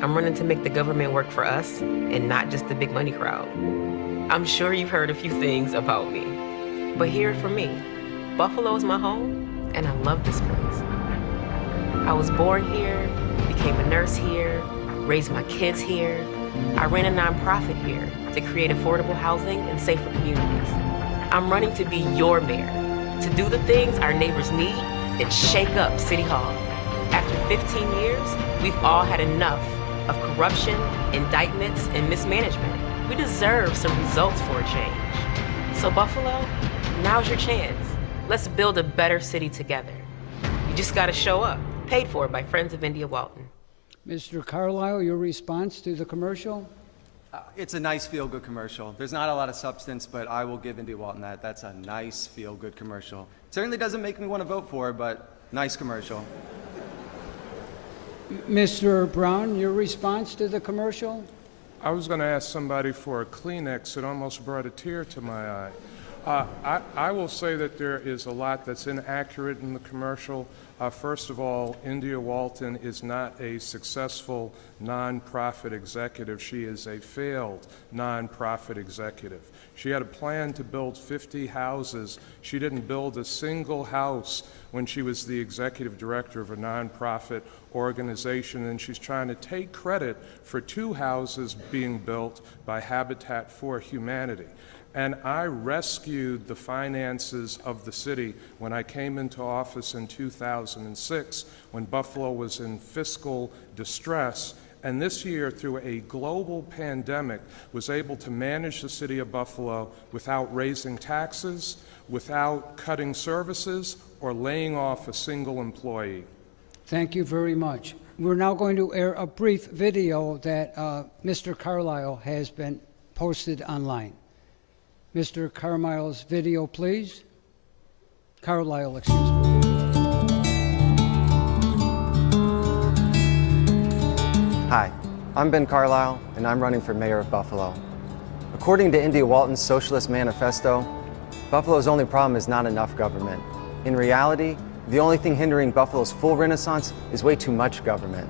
I'm running to make the government work for us and not just the big money crowd. I'm sure you've heard a few things about me, but hear it from me. Buffalo is my home, and I love this place. I was born here, became a nurse here, raised my kids here. I ran a nonprofit here to create affordable housing and safer communities. I'm running to be your mayor, to do the things our neighbors need and shake up City Hall. After 15 years, we've all had enough of corruption, indictments, and mismanagement. We deserve some results for a change. So Buffalo, now's your chance. Let's build a better city together. You just gotta show up. Paid for by Friends of India Walton. Mr. Carlisle, your response to the commercial? It's a nice feel-good commercial. There's not a lot of substance, but I will give India Walton that. That's a nice feel-good commercial. Certainly doesn't make me want to vote for her, but nice commercial. Mr. Brown, your response to the commercial? I was going to ask somebody for a Kleenex. It almost brought a tear to my eye. I will say that there is a lot that's inaccurate in the commercial. First of all, India Walton is not a successful nonprofit executive. She is a failed nonprofit executive. She had a plan to build 50 houses. She didn't build a single house when she was the executive director of a nonprofit organization, and she's trying to take credit for 2 houses being built by Habitat for Humanity. And I rescued the finances of the city when I came into office in 2006, when Buffalo was in fiscal distress. And this year, through a global pandemic, was able to manage the city of Buffalo without raising taxes, without cutting services, or laying off a single employee. Thank you very much. We're now going to air a brief video that Mr. Carlisle has been posted online. Mr. Carlisle's video, please. Carlisle, excuse me. Hi, I'm Ben Carlisle, and I'm running for mayor of Buffalo. According to India Walton's Socialist Manifesto, Buffalo's only problem is not enough government. In reality, the only thing hindering Buffalo's full renaissance is way too much government.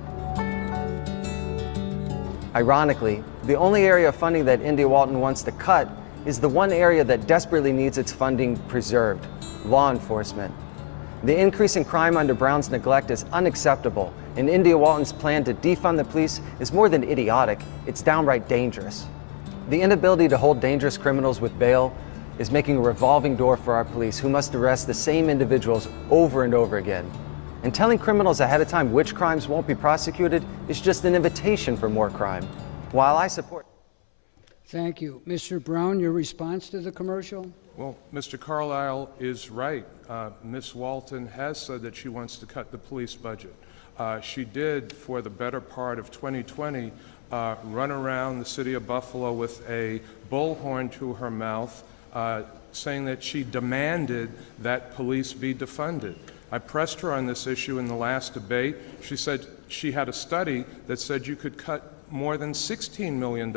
Ironically, the only area of funding that India Walton wants to cut is the one area that desperately needs its funding preserved: law enforcement. The increase in crime under Brown's neglect is unacceptable, and India Walton's plan to defund the police is more than idiotic, it's downright dangerous. The inability to hold dangerous criminals with bail is making a revolving door for our police, who must arrest the same individuals over and over again. And telling criminals ahead of time which crimes won't be prosecuted is just an invitation for more crime. While I support... Thank you. Mr. Brown, your response to the commercial? Well, Mr. Carlisle is right. Ms. Walton has said that she wants to cut the police budget. She did, for the better part of 2020, run around the city of Buffalo with a bullhorn to her mouth, saying that she demanded that police be defunded. I pressed her on this issue in the last debate. She said she had a study that said you could cut more than $16 million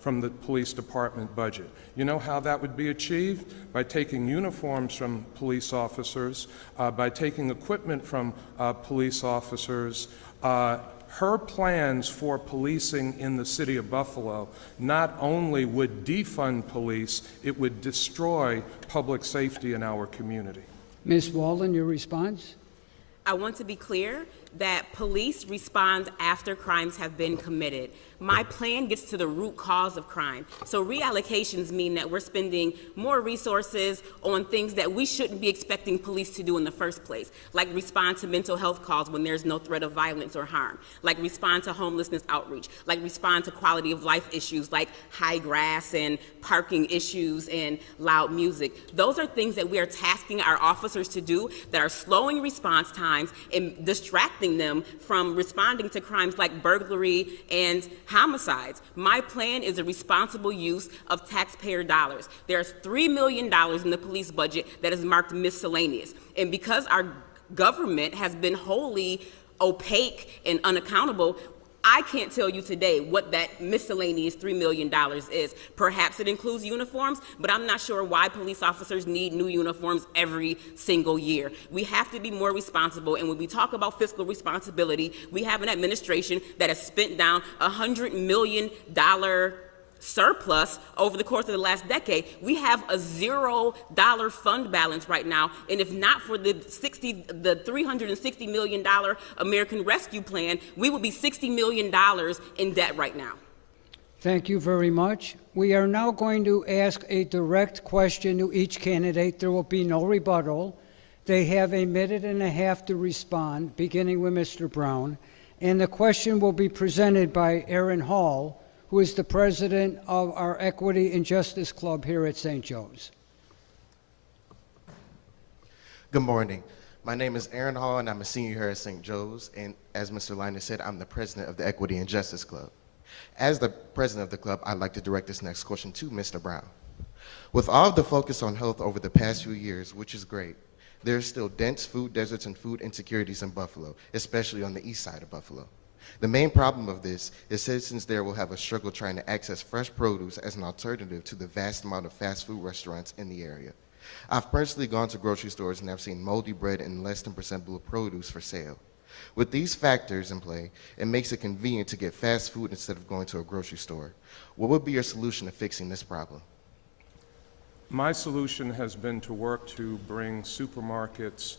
from the police department budget. You know how that would be achieved? By taking uniforms from police officers, by taking equipment from police officers. Her plans for policing in the city of Buffalo not only would defund police, it would destroy public safety in our community. Ms. Walton, your response? I want to be clear that police respond after crimes have been committed. My plan gets to the root cause of crime. So reallocations mean that we're spending more resources on things that we shouldn't be expecting police to do in the first place, like respond to mental health calls when there's no threat of violence or harm, like respond to homelessness outreach, like respond to quality of life issues like high grass and parking issues and loud music. Those are things that we are tasking our officers to do that are slowing response times and distracting them from responding to crimes like burglary and homicides. My plan is a responsible use of taxpayer dollars. There's $3 million in the police budget that is marked miscellaneous. And because our government has been wholly opaque and unaccountable, I can't tell you today what that miscellaneous $3 million is. Perhaps it includes uniforms, but I'm not sure why police officers need new uniforms every single year. We have to be more responsible, and when we talk about fiscal responsibility, we have an administration that has spent down $100 million surplus over the course of the last decade. We have a $0 fund balance right now, and if not for the $360 million American Rescue Plan, we would be $60 million in debt right now. Thank you very much. We are now going to ask a direct question to each candidate. There will be no rebuttal. They have 1.5 minutes to respond, beginning with Mr. Brown, and the question will be presented by Aaron Hall, who is the president of our Equity and Justice Club here at St. Joe's. Good morning. My name is Aaron Hall, and I'm a senior here at St. Joe's. And as Mr. Liner said, I'm the president of the Equity and Justice Club. As the president of the club, I'd like to direct this next question to Mr. Brown. With all of the focus on health over the past few years, which is great, there's still dense food deserts and food insecurities in Buffalo, especially on the east side of Buffalo. The main problem of this is citizens there will have a struggle trying to access fresh produce as an alternative to the vast amount of fast food restaurants in the area. I've personally gone to grocery stores and I've seen moldy bread and less than presentable produce for sale. With these factors in play, it makes it convenient to get fast food instead of going to a grocery store. What would be your solution to fixing this problem? My solution has been to work to bring supermarkets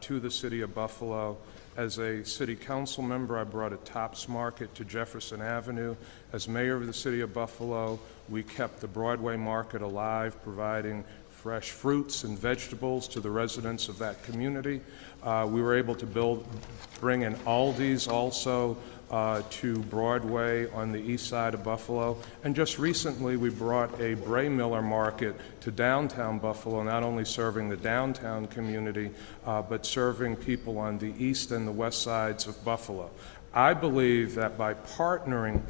to the city of Buffalo. As a city council member, I brought a Tops Market to Jefferson Avenue. As mayor of the city of Buffalo, we kept the Broadway Market alive, providing fresh fruits and vegetables to the residents of that community. We were able to bring an Aldi's also to Broadway on the east side of Buffalo. And just recently, we brought a Bray Miller Market to downtown Buffalo, not only serving the downtown community, but serving people on the east and the west sides of Buffalo. I believe that by partnering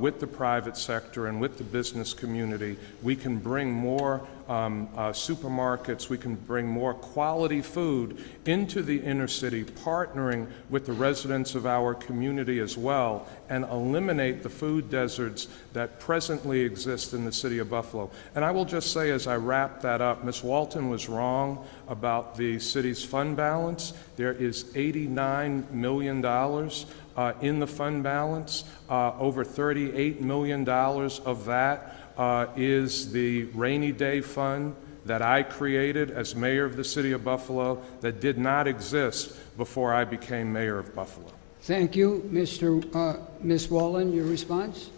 with the private sector and with the business community, we can bring more supermarkets, we can bring more quality food into the inner city, partnering with the residents of our community as well, and eliminate the food deserts that presently exist in the city of Buffalo. And I will just say, as I wrap that up, Ms. Walton was wrong about the city's fund balance. There is $89 million in the fund balance. Over $38 million of that is the rainy day fund that I created as mayor of the city of Buffalo that did not exist before I became mayor of Buffalo. Thank you. Ms. Wallen, your response?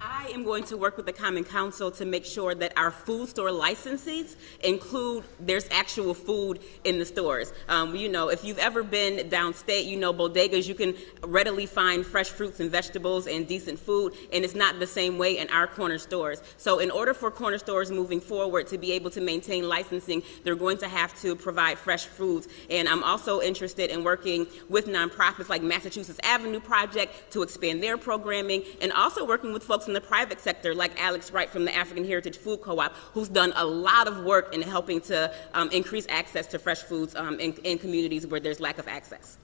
I am going to work with the Common Council to make sure that our food store licenses include there's actual food in the stores. You know, if you've ever been downstate, you know bodegas, you can readily find fresh fruits and vegetables and decent food, and it's not the same way in our corner stores. So in order for corner stores moving forward to be able to maintain licensing, they're going to have to provide fresh foods. And I'm also interested in working with nonprofits like Massachusetts Avenue Project to expand their programming, and also working with folks in the private sector like Alex Wright from the African Heritage Food Co-op, who's done a lot of work in helping to increase access to fresh foods in communities where there's lack of access.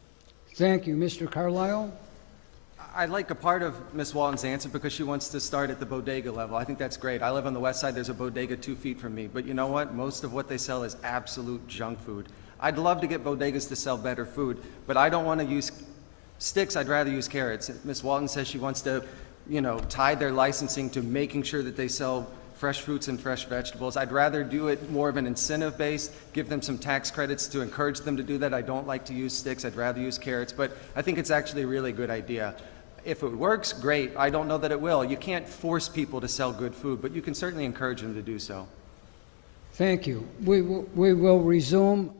Thank you. Mr. Carlisle? I like a part of Ms. Walton's answer because she wants to start at the bodega level. I think that's great. I live on the west side. There's a bodega 2 feet from me. But you know what? Most of what they sell is absolute junk food. I'd love to get bodegas to sell better food, but I don't want to use sticks. I'd rather use carrots. Ms. Walton says she wants to, you know, tie their licensing to making sure that they sell fresh fruits and fresh vegetables. I'd rather do it more of an incentive based, give them some tax credits to encourage them to do that. I don't like to use sticks. I'd rather use carrots, but I think it's actually a really good idea. If it works, great. I don't know that it will. You can't force people to sell good food, but you can certainly encourage them to do so. Thank you. We will resume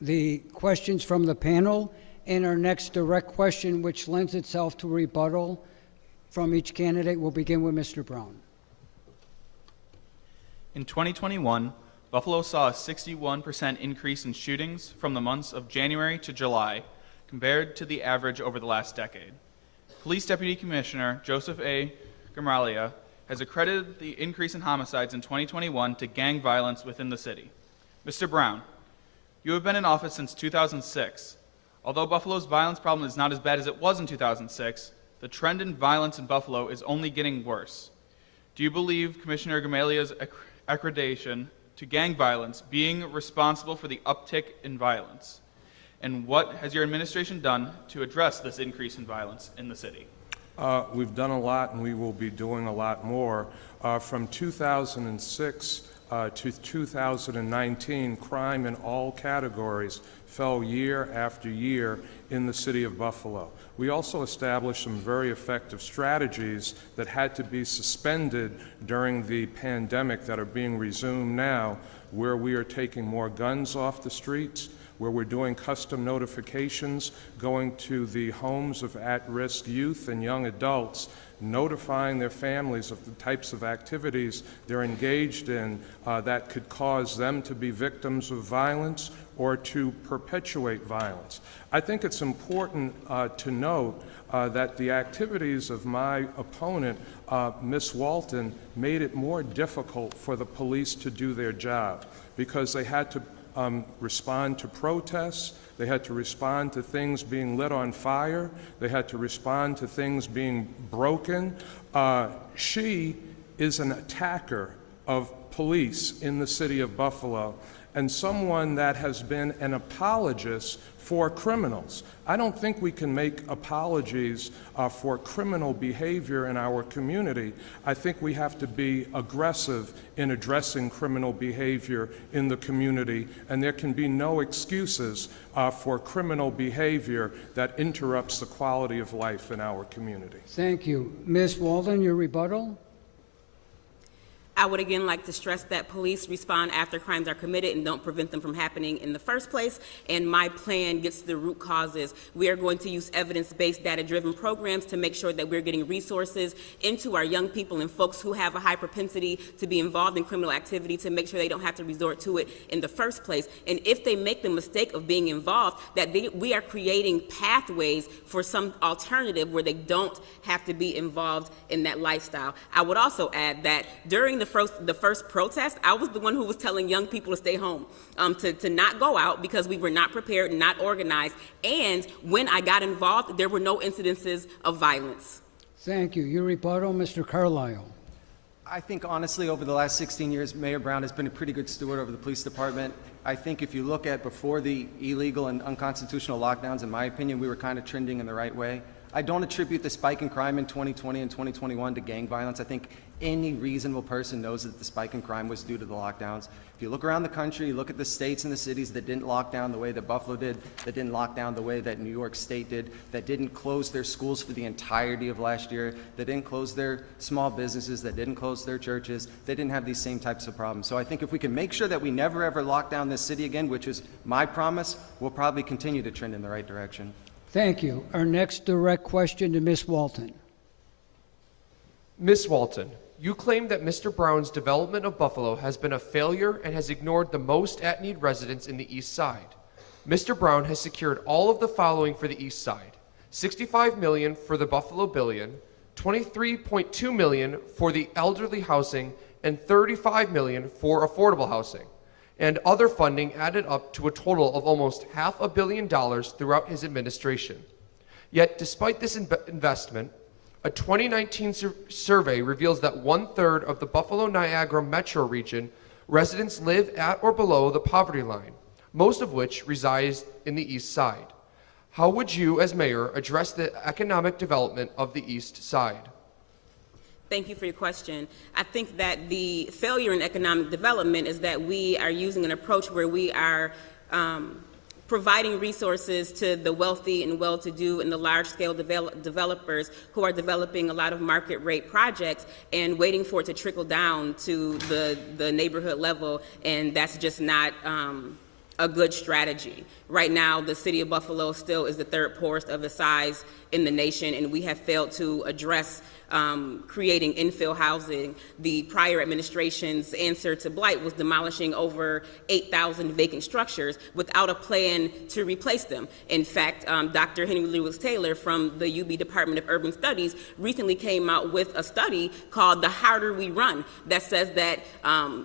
the questions from the panel, and our next direct question, which lends itself to rebuttal from each candidate, will begin with Mr. Brown. In 2021, Buffalo saw a 61% increase in shootings from the months of January to July compared to the average over the last decade. Police Deputy Commissioner Joseph A. Gamralia has accredited the increase in homicides in 2021 to gang violence within the city. Mr. Brown, you have been in office since 2006. Although Buffalo's violence problem is not as bad as it was in 2006, the trend in violence in Buffalo is only getting worse. Do you believe Commissioner Gamalia's accreditation to gang violence being responsible for the uptick in violence? And what has your administration done to address this increase in violence in the city? We've done a lot, and we will be doing a lot more. From 2006 to 2019, crime in all categories fell year after year in the city of Buffalo. We also established some very effective strategies that had to be suspended during the pandemic that are being resumed now, where we are taking more guns off the streets, where we're doing custom notifications, going to the homes of at-risk youth and young adults, notifying their families of the types of activities they're engaged in that could cause them to be victims of violence or to perpetuate violence. I think it's important to note that the activities of my opponent, Ms. Walton, made it more difficult for the police to do their job because they had to respond to protests, they had to respond to things being lit on fire, they had to respond to things being broken. She is an attacker of police in the city of Buffalo, and someone that has been an apologist for criminals. I don't think we can make apologies for criminal behavior in our community. I think we have to be aggressive in addressing criminal behavior in the community, and there can be no excuses for criminal behavior that interrupts the quality of life in our community. Thank you. Ms. Walton, your rebuttal? I would again like to stress that police respond after crimes are committed and don't prevent them from happening in the first place. And my plan gets to the root causes. We are going to use evidence-based, data-driven programs to make sure that we're getting resources into our young people and folks who have a high propensity to be involved in criminal activity to make sure they don't have to resort to it in the first place. And if they make the mistake of being involved, that we are creating pathways for some alternative where they don't have to be involved in that lifestyle. I would also add that during the first protest, I was the one who was telling young people to stay home, to not go out because we were not prepared, not organized, and when I got involved, there were no incidences of violence. Thank you. Your rebuttal, Mr. Carlisle. I think honestly over the last 16 years, Mayor Brown has been a pretty good steward over the police department. I think if you look at before the illegal and unconstitutional lockdowns, in my opinion, we were kind of trending in the right way. I don't attribute the spike in crime in 2020 and 2021 to gang violence. I think any reasonable person knows that the spike in crime was due to the lockdowns. If you look around the country, you look at the states and the cities that didn't lock down the way that Buffalo did, that didn't lock down the way that New York State did, that didn't close their schools for the entirety of last year, that didn't close their small businesses, that didn't close their churches, they didn't have these same types of problems. So I think if we can make sure that we never ever lock down this city again, which is my promise, we'll probably continue to trend in the right direction. Thank you. Our next direct question to Ms. Walton. Ms. Walton, you claim that Mr. Brown's development of Buffalo has been a failure and has ignored the most at-need residents in the East Side. Mr. Brown has secured all of the following for the East Side: $65 million for the Buffalo Billion, $23.2 million for the elderly housing, and $35 million for affordable housing, and other funding added up to a total of almost $500 million throughout his administration. Yet, despite this investment, a 2019 survey reveals that 1/3 of the Buffalo-Niagara metro region residents live at or below the poverty line, most of which resides in the East Side. How would you, as mayor, address the economic development of the East Side? Thank you for your question. I think that the failure in economic development is that we are using an approach where we are providing resources to the wealthy and well-to-do and the large-scale developers who are developing a lot of market-rate projects and waiting for it to trickle down to the neighborhood level, and that's just not a good strategy. Right now, the city of Buffalo still is the third poorest of its size in the nation, and we have failed to address creating infill housing. The prior administration's answer to blight was demolishing over 8,000 vacant structures without a plan to replace them. In fact, Dr. Henry Lewis Taylor from the UB Department of Urban Studies recently came out with a study called The Harder We Run that says that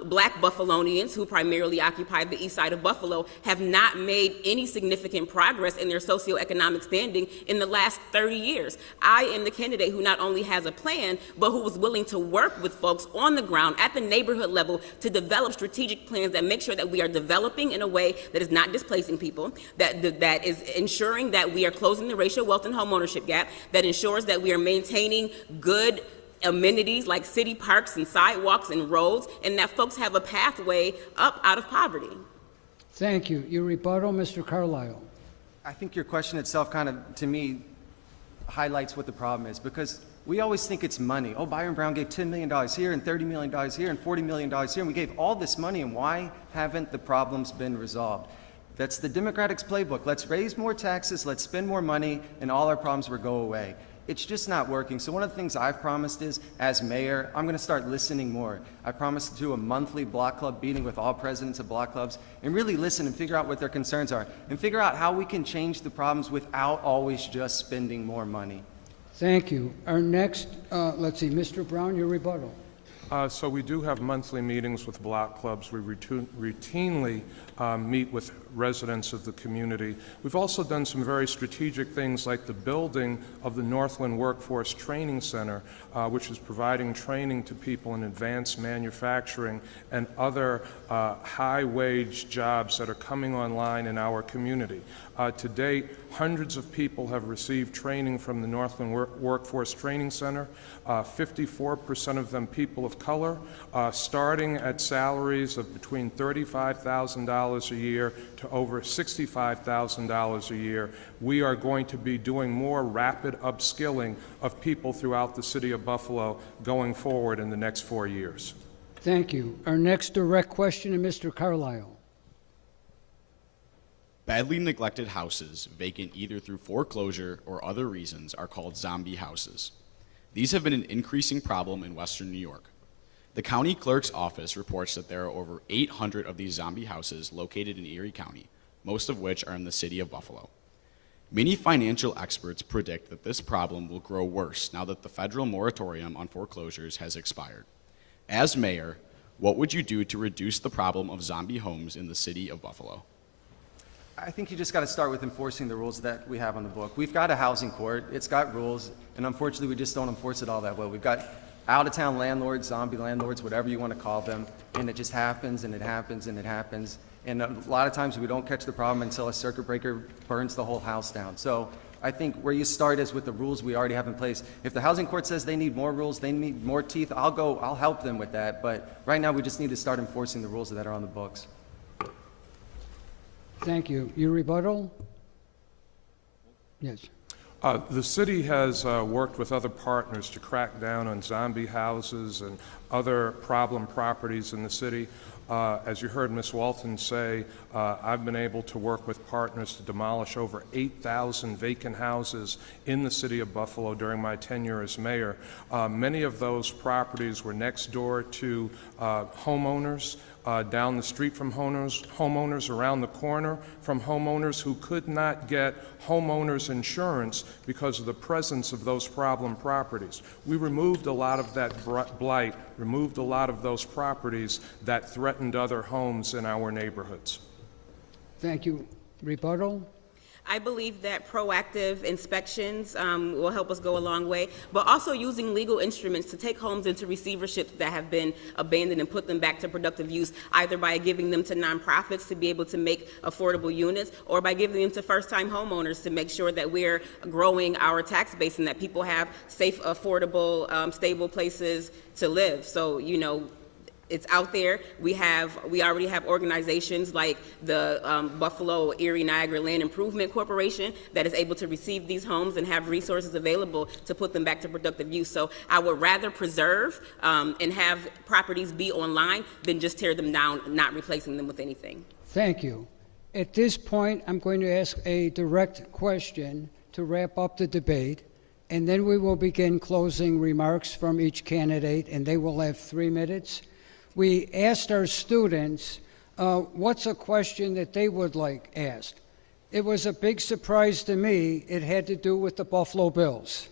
Black Buffalonians, who primarily occupy the east side of Buffalo, have not made any significant progress in their socioeconomic standing in the last 30 years. I am the candidate who not only has a plan, but who was willing to work with folks on the ground at the neighborhood level to develop strategic plans that make sure that we are developing in a way that is not displacing people, that is ensuring that we are closing the racial wealth and homeownership gap, that ensures that we are maintaining good amenities like city parks and sidewalks and roads, and that folks have a pathway up out of poverty. Thank you. Your rebuttal, Mr. Carlisle. I think your question itself kind of, to me, highlights what the problem is, because we always think it's money. Oh, Byron Brown gave $10 million here and $30 million here and $40 million here, and we gave all this money, and why haven't the problems been resolved? That's the Democrats' playbook. Let's raise more taxes, let's spend more money, and all our problems will go away. It's just not working. So one of the things I've promised is, as mayor, I'm going to start listening more. I promised to do a monthly block club meeting with all presidents of block clubs and really listen and figure out what their concerns are and figure out how we can change the problems without always just spending more money. Thank you. Our next, let's see, Mr. Brown, your rebuttal. So we do have monthly meetings with block clubs. We routinely meet with residents of the community. We've also done some very strategic things like the building of the Northland Workforce Training Center, which is providing training to people in advanced manufacturing and other high-wage jobs that are coming online in our community. To date, hundreds of people have received training from the Northland Workforce Training Center, 54% of them people of color, starting at salaries of between $35,000 a year to over $65,000 a year. We are going to be doing more rapid upskilling of people throughout the city of Buffalo going forward in the next 4 years. Thank you. Our next direct question to Mr. Carlisle. Badly neglected houses, vacant either through foreclosure or other reasons, are called zombie houses. These have been an increasing problem in Western New York. The county clerk's office reports that there are over 800 of these zombie houses located in Erie County, most of which are in the city of Buffalo. Many financial experts predict that this problem will grow worse now that the federal moratorium on foreclosures has expired. As mayor, what would you do to reduce the problem of zombie homes in the city of Buffalo? I think you just got to start with enforcing the rules that we have on the book. We've got a housing court, it's got rules, and unfortunately we just don't enforce it all that well. We've got out-of-town landlords, zombie landlords, whatever you want to call them, and it just happens and it happens and it happens. And a lot of times we don't catch the problem until a circuit breaker burns the whole house down. So I think where you start is with the rules we already have in place. If the housing court says they need more rules, they need more teeth, I'll help them with that. But right now we just need to start enforcing the rules that are on the books. Thank you. Your rebuttal? Yes. The city has worked with other partners to crack down on zombie houses and other problem properties in the city. As you heard Ms. Walton say, I've been able to work with partners to demolish over 8,000 vacant houses in the city of Buffalo during my tenure as mayor. Many of those properties were next door to homeowners, down the street from homeowners, around the corner from homeowners who could not get homeowners insurance because of the presence of those problem properties. We removed a lot of that blight, removed a lot of those properties that threatened other homes in our neighborhoods. Thank you. Rebuttal? I believe that proactive inspections will help us go a long way, but also using legal instruments to take homes into receivership that have been abandoned and put them back to productive use, either by giving them to nonprofits to be able to make affordable units, or by giving them to first-time homeowners to make sure that we're growing our tax base and that people have safe, affordable, stable places to live. So, you know, it's out there. We already have organizations like the Buffalo Erie Niagara Land Improvement Corporation that is able to receive these homes and have resources available to put them back to productive use. So I would rather preserve and have properties be online than just tear them down, not replacing them with anything. Thank you. At this point, I'm going to ask a direct question to wrap up the debate, and then we will begin closing remarks from each candidate, and they will have 3 minutes. We asked our students what's a question that they would like asked. It was a big surprise to me. It had to do with the Buffalo Bills.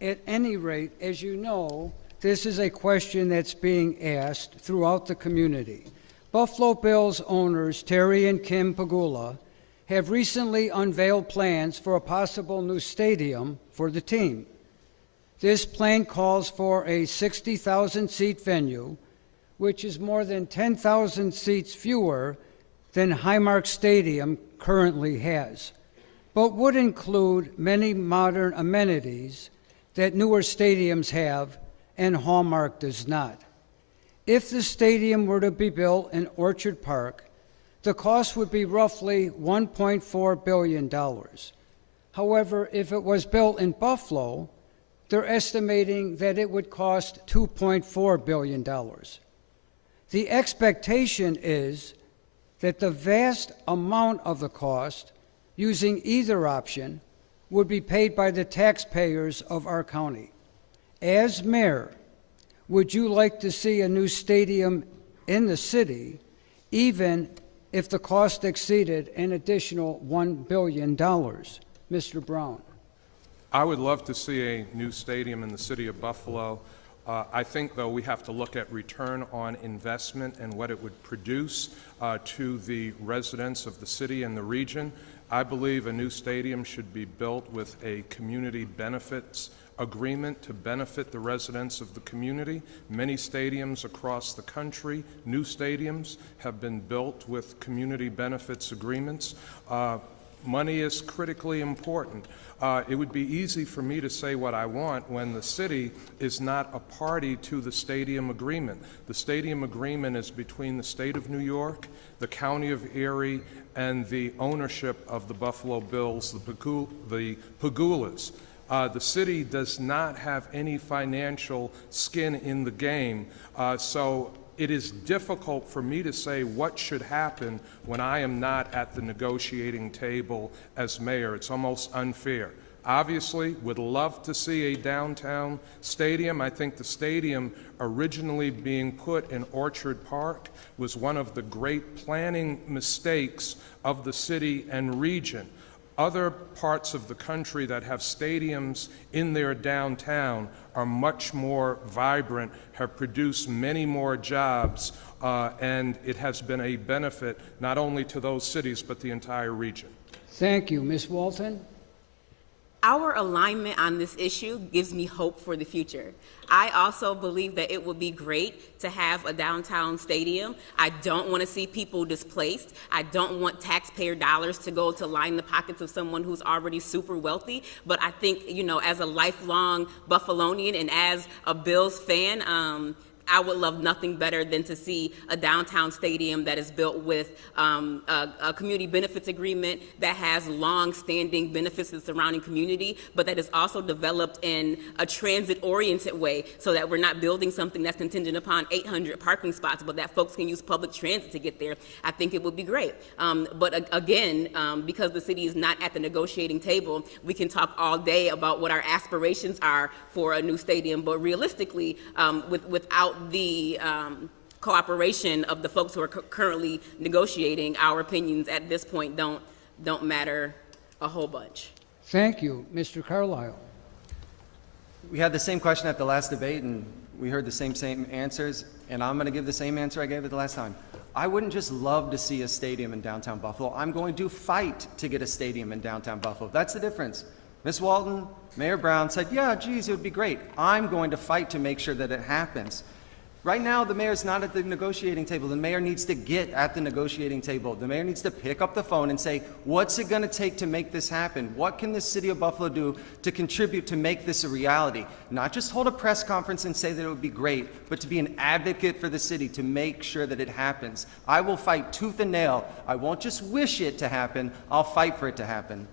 At any rate, as you know, this is a question that's being asked throughout the community. Buffalo Bills owners Terry and Kim Pagula have recently unveiled plans for a possible new stadium for the team. This plan calls for a 60,000-seat venue, which is more than 10,000 seats fewer than Highmark Stadium currently has, but would include many modern amenities that newer stadiums have and Hallmark does not. If the stadium were to be built in Orchard Park, the cost would be roughly $1.4 billion. However, if it was built in Buffalo, they're estimating that it would cost $2.4 billion. The expectation is that the vast amount of the cost, using either option, would be paid by the taxpayers of our county. As mayor, would you like to see a new stadium in the city, even if the cost exceeded an additional $1 billion? Mr. Brown. I would love to see a new stadium in the city of Buffalo. I think, though, we have to look at return on investment and what it would produce to the residents of the city and the region. I believe a new stadium should be built with a community benefits agreement to benefit the residents of the community. Many stadiums across the country, new stadiums, have been built with community benefits agreements. Money is critically important. It would be easy for me to say what I want when the city is not a party to the stadium agreement. The stadium agreement is between the state of New York, the county of Erie, and the ownership of the Buffalo Bills, the Pagulas. The city does not have any financial skin in the game, so it is difficult for me to say what should happen when I am not at the negotiating table as mayor. It's almost unfair. Obviously, would love to see a downtown stadium. I think the stadium originally being put in Orchard Park was one of the great planning mistakes of the city and region. Other parts of the country that have stadiums in their downtown are much more vibrant, have produced many more jobs, and it has been a benefit not only to those cities but the entire region. Thank you. Ms. Walton? Our alignment on this issue gives me hope for the future. I also believe that it would be great to have a downtown stadium. I don't want to see people displaced. I don't want taxpayer dollars to go to line the pockets of someone who's already super wealthy. But I think, you know, as a lifelong Buffalonian and as a Bills fan, I would love nothing better than to see a downtown stadium that is built with a community benefits agreement that has long-standing benefits to the surrounding community, but that is also developed in a transit-oriented way so that we're not building something that's contingent upon 800 parking spots, but that folks can use public transit to get there. I think it would be great. But again, because the city is not at the negotiating table, we can talk all day about what our aspirations are for a new stadium, but realistically, without the cooperation of the folks who are currently negotiating, our opinions at this point don't matter a whole bunch. Thank you. Mr. Carlisle? We had the same question at the last debate, and we heard the same answers, and I'm going to give the same answer I gave it the last time. I wouldn't just love to see a stadium in downtown Buffalo. I'm going to fight to get a stadium in downtown Buffalo. That's the difference. Ms. Walton, Mayor Brown said, yeah, geez, it would be great. I'm going to fight to make sure that it happens. Right now, the mayor's not at the negotiating table. The mayor needs to get at the negotiating table. The mayor needs to pick up the phone and say, what's it going to take to make this happen? What can the city of Buffalo do to contribute to make this a reality? Not just hold a press conference and say that it would be great, but to be an advocate for the city to make sure that it happens. I will fight tooth and nail. I won't just wish it to happen. I'll fight for it to happen.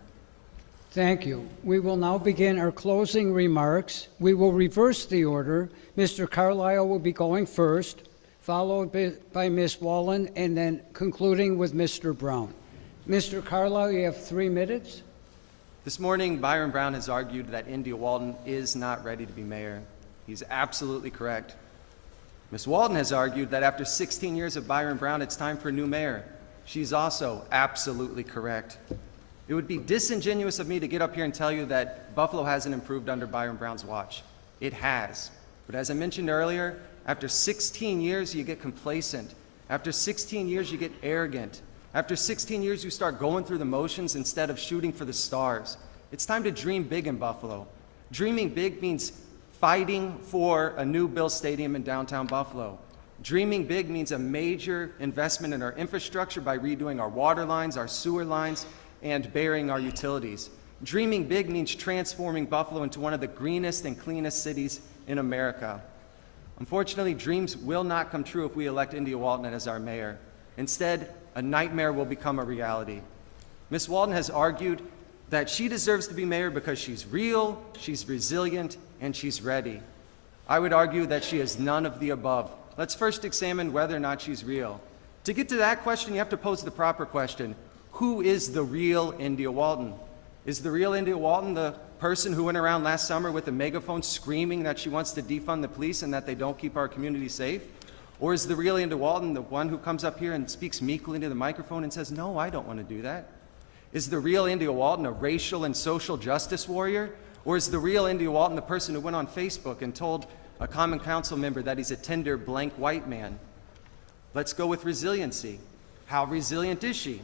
Thank you. We will now begin our closing remarks. We will reverse the order. Mr. Carlisle will be going first, followed by Ms. Wallen, and then concluding with Mr. Brown. Mr. Carlisle, you have 3 minutes. This morning, Byron Brown has argued that India Walton is not ready to be mayor. He's absolutely correct. Ms. Walton has argued that after 16 years of Byron Brown, it's time for a new mayor. She's also absolutely correct. It would be disingenuous of me to get up here and tell you that Buffalo hasn't improved under Byron Brown's watch. It has. But as I mentioned earlier, after 16 years, you get complacent. After 16 years, you get arrogant. After 16 years, you start going through the motions instead of shooting for the stars. It's time to dream big in Buffalo. Dreaming big means fighting for a new Bills Stadium in downtown Buffalo. Dreaming big means a major investment in our infrastructure by redoing our water lines, our sewer lines, and burying our utilities. Dreaming big means transforming Buffalo into one of the greenest and cleanest cities in America. Unfortunately, dreams will not come true if we elect India Walton as our mayor. Instead, a nightmare will become a reality. Ms. Walton has argued that she deserves to be mayor because she's real, she's resilient, and she's ready. I would argue that she is none of the above. Let's first examine whether or not she's real. To get to that question, you have to pose the proper question. Who is the real India Walton? Is the real India Walton the person who went around last summer with a megaphone screaming that she wants to defund the police and that they don't keep our community safe? Or is the real India Walton the one who comes up here and speaks meekly into the microphone and says, no, I don't want to do that? Is the real India Walton a racial and social justice warrior? Or is the real India Walton the person who went on Facebook and told a common council member that he's a tender blank white man. Let's go with resiliency. How resilient is she?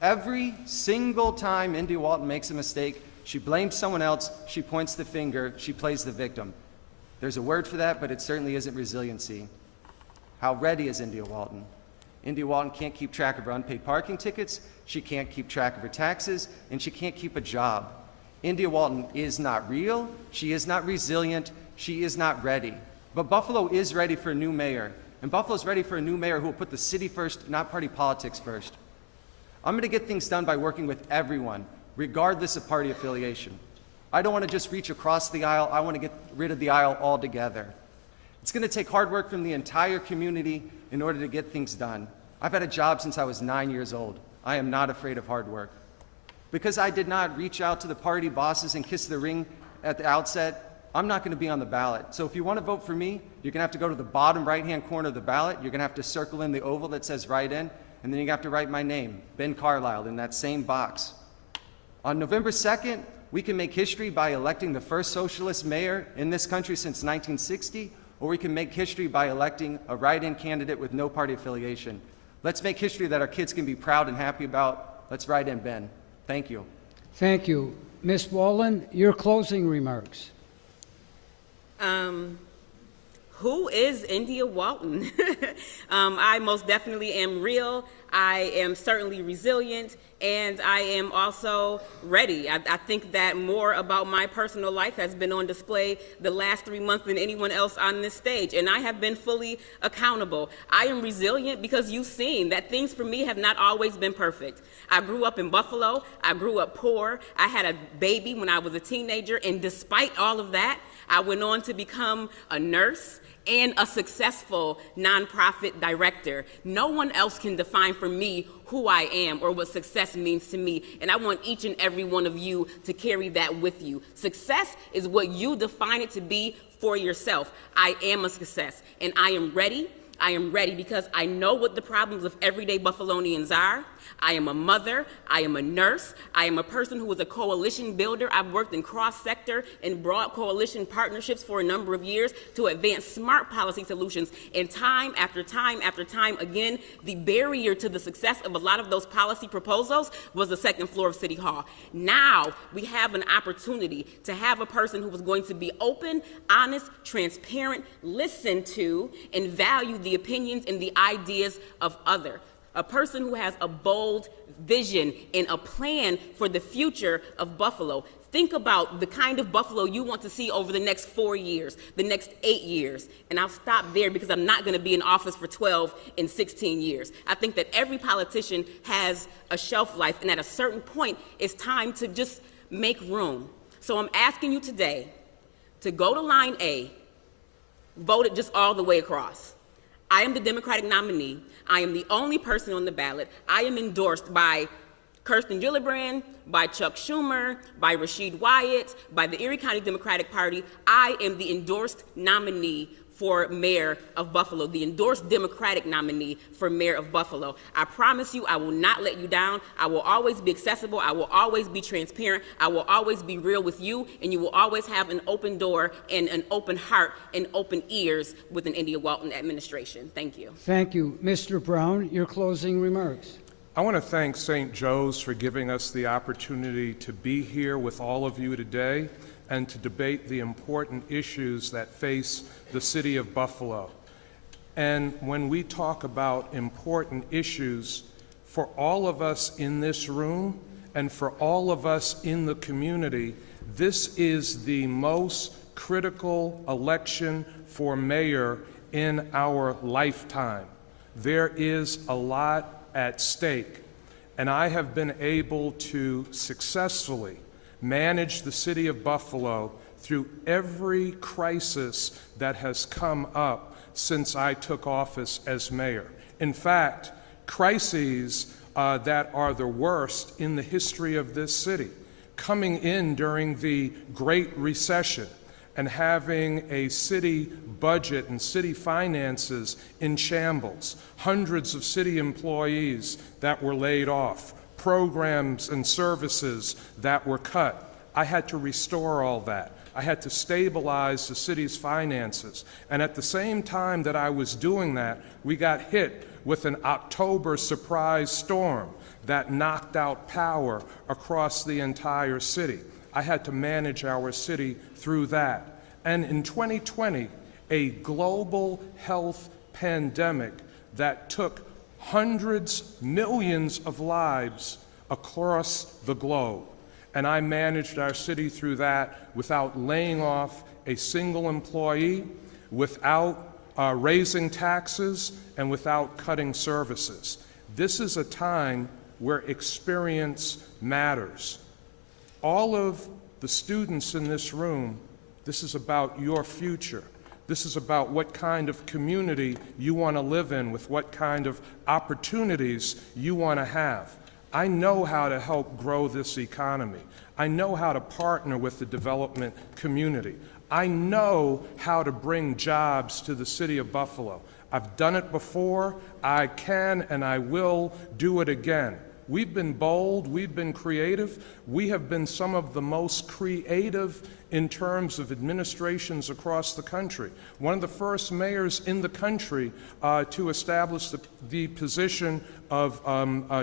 Every single time India Walton makes a mistake, she blames someone else, she points the finger, she plays the victim. There's a word for that, but it certainly isn't resiliency. How ready is India Walton? India Walton can't keep track of her unpaid parking tickets, she can't keep track of her taxes, and she can't keep a job. India Walton is not real, she is not resilient, she is not ready. But Buffalo is ready for a new mayor, and Buffalo's ready for a new mayor who will put the city first, not party politics first. I'm going to get things done by working with everyone, regardless of party affiliation. I don't want to just reach across the aisle, I want to get rid of the aisle altogether. It's going to take hard work from the entire community in order to get things done. I've had a job since I was 9 years old. I am not afraid of hard work. Because I did not reach out to the party bosses and kiss the ring at the outset, I'm not going to be on the ballot. So if you want to vote for me, you're going to have to go to the bottom right-hand corner of the ballot. You're going to have to circle in the oval that says write in, and then you have to write my name, Ben Carlisle, in that same box. On November 2nd, we can make history by electing the first socialist mayor in this country since 1960, or we can make history by electing a write-in candidate with no party affiliation. Let's make history that our kids can be proud and happy about. Let's write in Ben. Thank you. Thank you. Ms. Wallen, your closing remarks. Who is India Walton? I most definitely am real. I am certainly resilient, and I am also ready. I think that more about my personal life has been on display the last 3 months than anyone else on this stage, and I have been fully accountable. I am resilient because you've seen that things for me have not always been perfect. I grew up in Buffalo. I grew up poor. I had a baby when I was a teenager, and despite all of that, I went on to become a nurse and a successful nonprofit director. No one else can define for me who I am or what success means to me, and I want each and every one of you to carry that with you. Success is what you define it to be for yourself. I am a success, and I am ready. I am ready because I know what the problems of everyday Buffalonians are. I am a mother, I am a nurse, I am a person who is a coalition builder. I've worked in cross-sector and broad coalition partnerships for a number of years to advance smart policy solutions. And time after time after time again, the barrier to the success of a lot of those policy proposals was the second floor of City Hall. Now we have an opportunity to have a person who is going to be open, honest, transparent, listen to, and value the opinions and the ideas of others. A person who has a bold vision and a plan for the future of Buffalo. Think about the kind of Buffalo you want to see over the next 4 years, the next 8 years. And I'll stop there because I'm not going to be in office for 12 and 16 years. I think that every politician has a shelf life, and at a certain point, it's time to just make room. So I'm asking you today to go to line A, vote it just all the way across. I am the Democratic nominee. I am the only person on the ballot. I am endorsed by Kirsten Gillibrand, by Chuck Schumer, by Rashid Wyatt, by the Erie County Democratic Party. I am the endorsed nominee for mayor of Buffalo, the endorsed Democratic nominee for mayor of Buffalo. I promise you I will not let you down. I will always be accessible. I will always be transparent. I will always be real with you, and you will always have an open door and an open heart and open ears with an India Walton administration. Thank you. Thank you. Mr. Brown, your closing remarks. I want to thank St. Joe's for giving us the opportunity to be here with all of you today and to debate the important issues that face the city of Buffalo. And when we talk about important issues, for all of us in this room and for all of us in the community, this is the most critical election for mayor in our lifetime. There is a lot at stake, and I have been able to successfully manage the city of Buffalo through every crisis that has come up since I took office as mayor. In fact, crises that are the worst in the history of this city, coming in during the Great Recession and having a city budget and city finances in shambles, hundreds of city employees that were laid off, programs and services that were cut. I had to restore all that. I had to stabilize the city's finances. And at the same time that I was doing that, we got hit with an October surprise storm that knocked out power across the entire city. I had to manage our city through that. And in 2020, a global health pandemic that took hundreds, millions of lives across the globe. And I managed our city through that without laying off a single employee, without raising taxes, and without cutting services. This is a time where experience matters. All of the students in this room, this is about your future. This is about what kind of community you want to live in, with what kind of opportunities you want to have. I know how to help grow this economy. I know how to partner with the development community. I know how to bring jobs to the city of Buffalo. I've done it before, I can and I will do it again. We've been bold, we've been creative, we have been some of the most creative in terms of administrations across the country. One of the first mayors in the country to establish the position of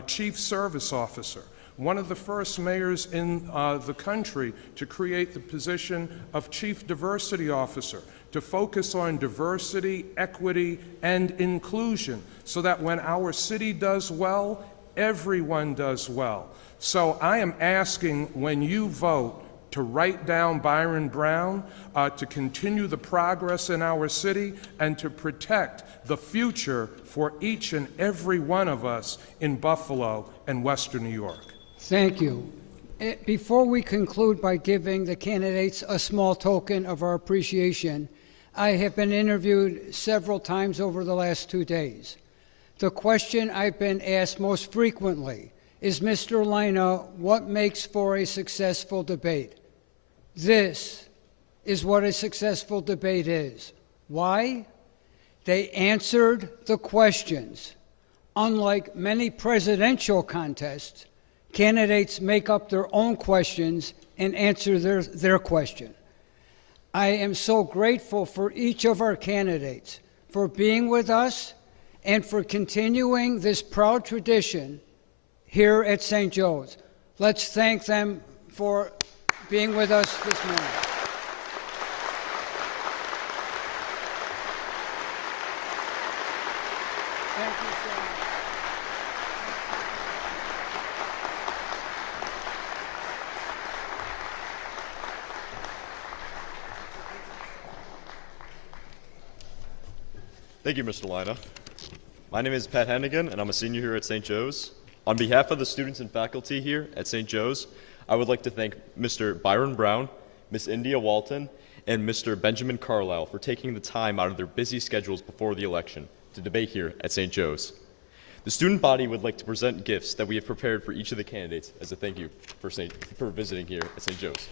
Chief Service Officer. One of the first mayors in the country to create the position of Chief Diversity Officer, to focus on diversity, equity, and inclusion, so that when our city does well, everyone does well. So I am asking, when you vote, to write down Byron Brown, to continue the progress in our city, and to protect the future for each and every one of us in Buffalo and Western New York. Thank you. Before we conclude by giving the candidates a small token of our appreciation, I have been interviewed several times over the last 2 days. The question I've been asked most frequently is, Mr. Lina, what makes for a successful debate? This is what a successful debate is. Why? They answered the questions. Unlike many presidential contests, candidates make up their own questions and answer their question. I am so grateful for each of our candidates for being with us and for continuing this proud tradition here at St. Joe's. Let's thank them for being with us this morning. Thank you so much. Thank you, Mr. Lina. My name is Pat Hennigan, and I'm a senior here at St. Joe's. On behalf of the students and faculty here at St. Joe's, I would like to thank Mr. Byron Brown, Miss India Walton, and Mr. Benjamin Carlisle for taking the time out of their busy schedules before the election to debate here at St. Joe's. The student body would like to present gifts that we have prepared for each of the candidates as a thank you for visiting here at St. Joe's.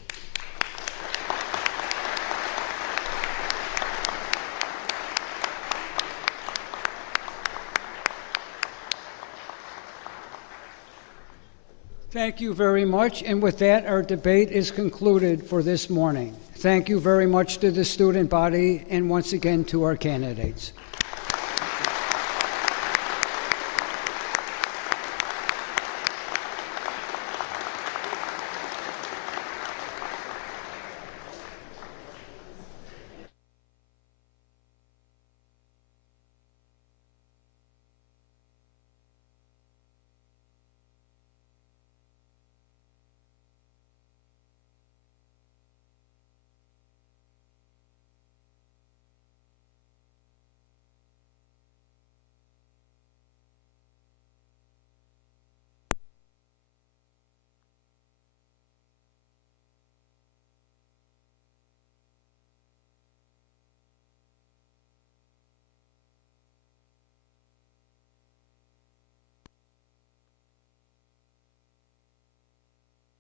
Thank you very much. And with that, our debate is concluded for this morning. Thank you very much to the student body and once again to our candidates.